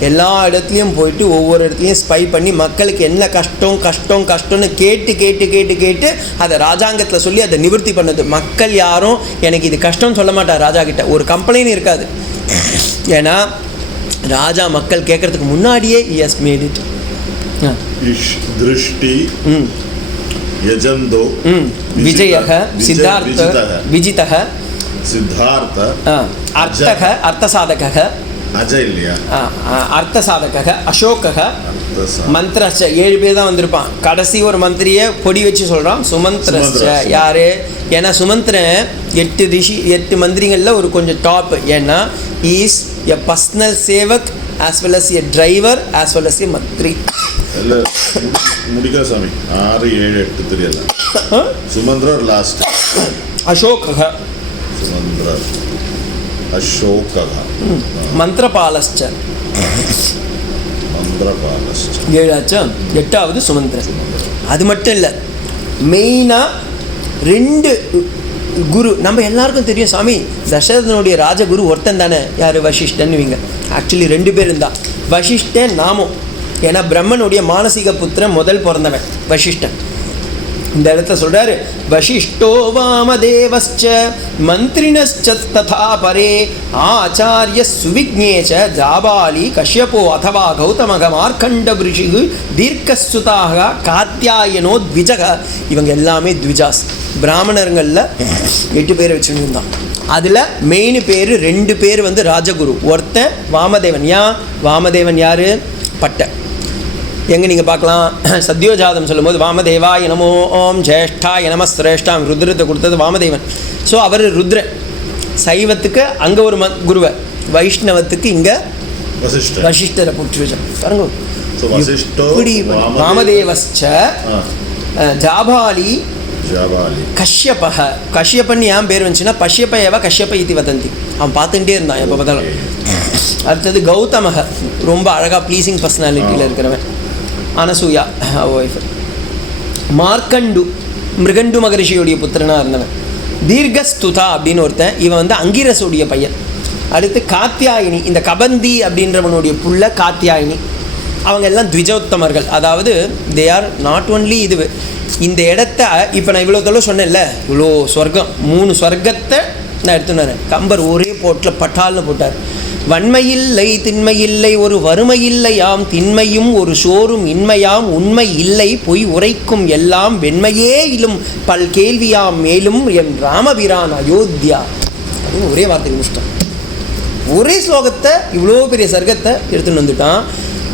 எல்லா இடத்துலையும் போயிட்டு ஒவ்வொரு இடத்துலையும் ஸ்பை பண்ணி மக்களுக்கு என்ன கஷ்டம் கஷ்டம் கஷ்டம்னு கேட்டு கேட்டு கேட்டு கேட்டு அதை ராஜாங்கத்தில் சொல்லி அதை நிவர்த்தி பண்ணுது. மக்கள் யாரும் எனக்கு இது கஷ்டம்னு சொல்ல மாட்டார் ராஜா கிட்ட, ஒரு கம்ப்ளைண்ட் இருக்காது. ஏன்னா ராஜா மக்கள் கேட்கறதுக்கு முன்னாடியே எஸ் மேட் இட். திருஷ்டி யஜந்தோ விஜயக சித்தார்த்த விஜிதக சித்தார்த்த அர்த்தக அர்த்தசாதக அஜய் இல்லையா அர்த்தசாதக அசோகக மந்திரஸ்ச 7 பேர் தான் வந்திருப்பான். கடைசி ஒரு மந்திரியை பொடி வச்சு சொல்கிறான் சுமந்திரஸ்ச. யார்? ஏன்னா சுமந்திரன் 8 ரிஷி 8 மந்திரிகளில் ஒரு கொஞ்சம் டாப். ஏன்னா இஸ் எ பர்சனல் சேவக் as well as a driver as well as a மந்திரி. முடிக்கா சாமி 6 7 8 தெரியல. சுமந்திரர் லாஸ்ட். அசோகக சுமந்திரர் அசோகக மந்திரபாலஸ்ச மந்திரபாலஸ்ச 7ஆச்சா. 8வது சுமந்திரன். அது மட்டும் இல்லை, மெயினாக 2 குரு. நம்ம எல்லாருக்கும் தெரியும் சாமி தசரதனுடைய ராஜகுரு ஒருத்தன் தானே, யார்? வசிஷ்டன். இவங்க ஆக்சுவலி 2 பேர் இருந்தான், வசிஷ்டன் நாமம். ஏன்னா பிரம்மனுடைய மானசீக புத்திரன் முதல் பிறந்தவன் வசிஷ்டன். இந்த இடத்துல சொல்கிறாரு வசிஷ்டோ வாமதேவஸ்ச மந்திரிணஸ்ச ததா பரே ஆச்சாரிய சுவிக்ஞேச ஜாபாலி கஷ்யபோ அதவா கௌதமக மார்க்கண்ட ரிஷிகு தீர்க்கசுதாக காத்தியாயனோ த்விஜக. இவங்க எல்லாமே த்விஜாஸ். பிராமணர்களில் 8 பேர் வச்சுருந்தான். அதில் மெயின் பேர் 2 பேர் வந்து ராஜகுரு. ஒருத்தன் வாமதேவன். வாமதேவன் யார்? பட்டை. எங்கே நீங்கள் பார்க்கலாம், சத்யோஜாதம் சொல்லும்போது வாமதேவாய நமோ ஓம் ஜேஷ்டாய நம சிரேஷ்டாம் ருத்ரத்தை கொடுத்தது வாமதேவன். ஸோ அவர் ருத்ரன். சைவத்துக்கு அங்கே ஒரு குருவை, வைஷ்ணவத்துக்கு இங்கே வசிஷ்டரை போட்டு வச்சோம் பாருங்க. இப்படி வாமதேவஸ்ச ஜாபாலி கஷ்யபக. கஷ்யப்பன் ஏன் பேர் வந்துச்சுன்னா பஷ்யப்ப ஏவ கஷ்யப்ப இத்தி வதந்தி. அவன் பார்த்துட்டே இருந்தான் எப்போ பார்த்தாலும். அடுத்தது கௌதமக, ரொம்ப அழகாக ப்ளீஸிங் பர்சனாலிட்டியில் இருக்கிறவன், அனசூயா ஒய்ஃப். மார்க்கண்டு மிருகண்டு மகரிஷியோடைய புத்திரனாக இருந்தவன். தீர்க்கஸ்துதா அப்படின்னு ஒருத்தன், இவன் வந்து அங்கிரஸுடைய பையன். அடுத்து காத்தியாயினி, இந்த கபந்தி அப்படின்றவனுடைய புள்ள காத்தியாயினி. அவங்க எல்லாம் த்விஜோத்தமர்கள். அதாவது தே ஆர் நாட் ஒன்லி இது. இந்த இடத்த இப்போ நான் இவ்வளோ தொலை சொன்னேன்ல, இவ்வளோ சொர்க்கம், 3 சொர்க்கத்தை நான் எடுத்துன்னு கம்பர் ஒரே போட்டில் பட்டால்னு போட்டார். வன்மையில்லை திண்மையில்லை ஒரு வறுமையில்லையாம் திண்மையும் ஒரு சோறும் இன்மையாம் உண்மை இல்லை பொய் உரைக்கும் எல்லாம் வெண்மையே இலும் பல் கேள்வியாம் மேலும் என் ராமபிரான் அயோத்தியா அப்படின்னு ஒரே வார்த்தைக்கு முடிச்சிட்டான். ஒரே ஸ்லோகத்தை இவ்வளோ பெரிய சர்க்கத்தை எடுத்துன்னு வந்துட்டான்.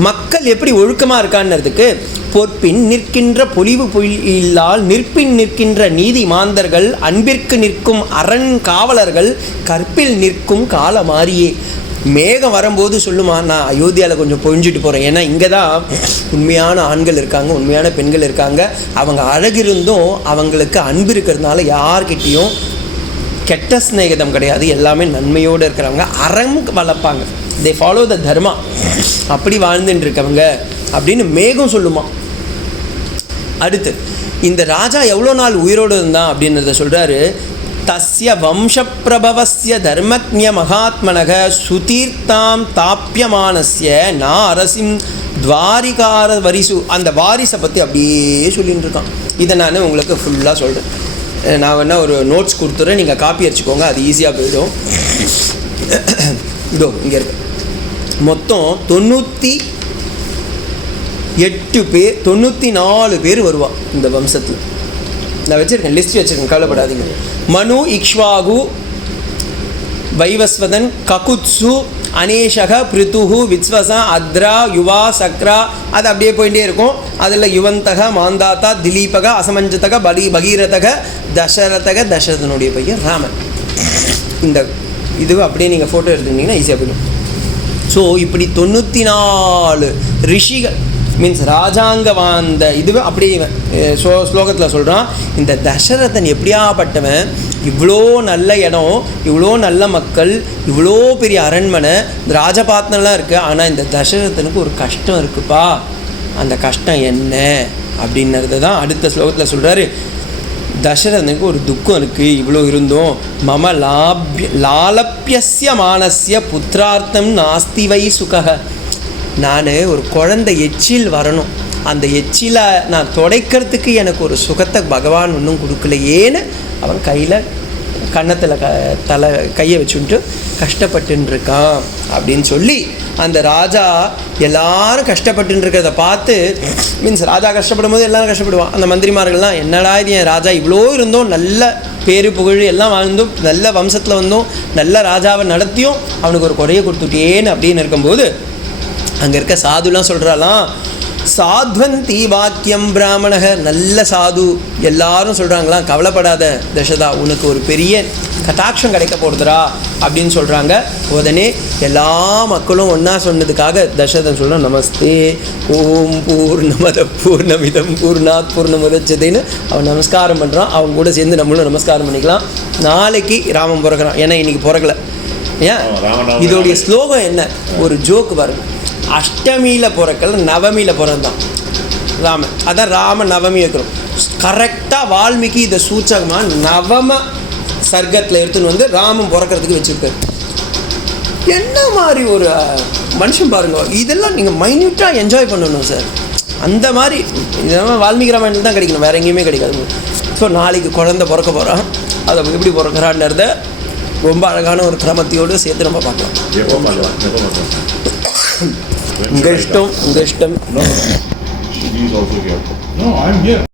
மக்கள் எப்படி ஒழுக்கமாக இருக்கான்றதுக்கு பொற்பின் நிற்கின்ற பொலிவு பொயிலால் நிற்பின் நிற்கின்ற நீதி மாந்தர்கள் அன்பிற்கு நிற்கும் அரண் காவலர்கள் கற்பில் நிற்கும் கால மாறியே. மேகம் வரும்போது சொல்லுமா, நான் அயோத்தியாவில் கொஞ்சம் பொழிஞ்சிட்டு போகிறேன். ஏன்னா இங்கே தான் உண்மையான ஆண்கள் இருக்காங்க, உண்மையான பெண்கள் இருக்காங்க. அவங்க அழகிருந்தும் அவங்களுக்கு அன்பு இருக்கிறதுனால யார்கிட்டையும் கெட்ட ஸ்நேகிதம் கிடையாது. எல்லாமே நன்மையோடு இருக்கிறவங்க, அறம் வளர்ப்பாங்க. தே ஃபாலோ த தர்மா. அப்படி வாழ்ந்துட்டு இருக்கவங்க அப்படின்னு மேகம் சொல்லுமா. அடுத்து இந்த ராஜா எவ்வளோ நாள் உயிரோடு இருந்தான் அப்படின்றத சொல்கிறாரு. தஸ்ய வம்சப்பிரபவஸ்ய தர்மஜ்ஞ மகாத்மனக சுதீர்த்தாம் தாப்பியமானஸ்ய நாரசிம் துவாரிகார வரிசு. அந்த வாரிசை பற்றி அப்படியே சொல்லிட்டு இருக்கான். இதை நான் உங்களுக்கு ஃபுல்லாக சொல்கிறேன். நான் வேணா ஒரு நோட்ஸ் கொடுத்துட்றேன், நீங்கள் காப்பி அடிச்சுக்கோங்க, அது ஈஸியாக போயிடும். இதோ இங்கே இருக்கு. மொத்தம் 98 பேர் 94 பேர் வருவான் இந்த வம்சத்தில். நான் வச்சுருக்கேன், லிஸ்ட் வச்சுருக்கேன், கவலைப்படாதீங்க. மனு, இக்ஷ்வாகு, வைவஸ்வதன், ககுத்சு, அனேஷக, பிருத்துஹு, விஸ்வசா, அத்ரா, யுவா, சக்ரா, அது அப்படியே போயிட்டே இருக்கும். அதில் யுவந்தக, மாந்தாத்தா, திலீபக, அசமஞ்சதக, பகீரதக, தசரதக, தசரதனுடைய பையன் ராமன். இந்த இது அப்படியே நீங்கள் ஃபோட்டோ எடுத்துக்கிட்டிங்கன்னா ஈஸியாக போயிடும். ஸோ இப்படி 94 ரிஷிகள் மீன்ஸ் ராஜாங்க வாழ்ந்த இதுவே அப்படியே ஸ்லோகத்தில் சொல்கிறான். இந்த தசரதன் எப்படியாப்பட்டவன், இவ்வளோ நல்ல இடம், இவ்வளோ நல்ல மக்கள், இவ்வளோ பெரிய அரண்மனை, இந்த ராஜபாத்தனெலாம் இருக்குது. ஆனால் இந்த தசரதனுக்கு ஒரு கஷ்டம் இருக்குப்பா. அந்த கஷ்டம் என்ன அப்படின்றது தான் அடுத்த ஸ்லோகத்தில் சொல்கிறாரு. தசரதனுக்கு ஒரு துக்கம் இருக்குது. இவ்வளோ இருந்தோம். மம லாலப்பியஸ்ய மானஸ்ய புத்திரார்த்தம் நாஸ்தி வை சுகக. நான் ஒரு குழந்தை எச்சில் வரணும், அந்த எச்சிலை நான் துடைக்கிறதுக்கு எனக்கு ஒரு சுகத்தை பகவான் ஒன்றும் கொடுக்கலையேன்னு அவன் கையில் கன்னத்தில் கையை வச்சுட்டு கஷ்டப்பட்டுருக்கான் அப்படின்னு சொல்லி அந்த ராஜா எல்லாரும் கஷ்டப்பட்டு இருக்கிறத பார்த்து, மீன்ஸ் ராஜா கஷ்டப்படும் போது எல்லாரும் கஷ்டப்படுவான். அந்த மந்திரிமார்கள்லாம் என்னடா இது, என் ராஜா இவ்வளோ இருந்தோம், நல்ல பேரு புகழ் எல்லாம் வாழ்ந்தோம், நல்ல வம்சத்தில் வந்தோம், நல்ல ராஜாவை நடத்தியும் அவனுக்கு ஒரு குறையை கொடுத்துட்டேன்னு அப்படின்னு இருக்கும்போது அங்கே இருக்க சாதுலாம் சொல்கிறாலாம், சாத்வந்தி வாக்கியம் பிராமணக. நல்ல சாது எல்லாரும் சொல்கிறாங்களாம், கவலைப்படாத தசரதா, உனக்கு ஒரு பெரிய கட்டாட்சம் கிடைக்க போடுதுரா அப்படின்னு சொல்கிறாங்க. உடனே எல்லா மக்களும் ஒன்றா சொன்னதுக்காக தசரதன் சொல்கிறான், நமஸ்தே ஓம் பூர்ணமத பூர்ணமிதம் பூர்ணாத் பூர்ணமுதச்சதைன்னு அவன் நமஸ்காரம் பண்ணுறான். அவங்க கூட சேர்ந்து நம்மளும் நமஸ்காரம் பண்ணிக்கலாம். நாளைக்கு ராமன் பிறக்கிறான், ஏன்னா இன்றைக்கி பிறக்கலை. ஏன் இதோடைய ஸ்லோகம் என்ன, ஒரு ஜோக்கு பாருங்க. அஷ்டமியில் பிறக்கல, நவமியில் பிறந்தான் ராமன். அதான் ராம நவமி வைக்கிறோம். கரெக்டாக வால்மீகி இதை சூச்சகமாக நவம சர்க்கத்தில் எடுத்துன்னு வந்து ராமன் பிறக்கிறதுக்கு வச்சுருக்காரு. என்ன மாதிரி ஒரு மனுஷன் பாருங்க. இதெல்லாம் நீங்கள் மைன்யூட்டாக என்ஜாய் பண்ணணும் சார். அந்த மாதிரி இதெல்லாம் வால்மீகி ராமாயணத்தில் தான் கிடைக்கணும், வேறு எங்கேயுமே கிடைக்காது. ஸோ நாளைக்கு குழந்தை பிறக்க போகிறான், அதை எப்படி பிறக்கிறான்றத ரொம்ப அழகான ஒரு கிரமத்தையோடு சேர்த்து நம்ம பார்க்கலாம். உங்கள் இஷ்டம், உங்கள் இஷ்டம். She's also here. No, I'm here.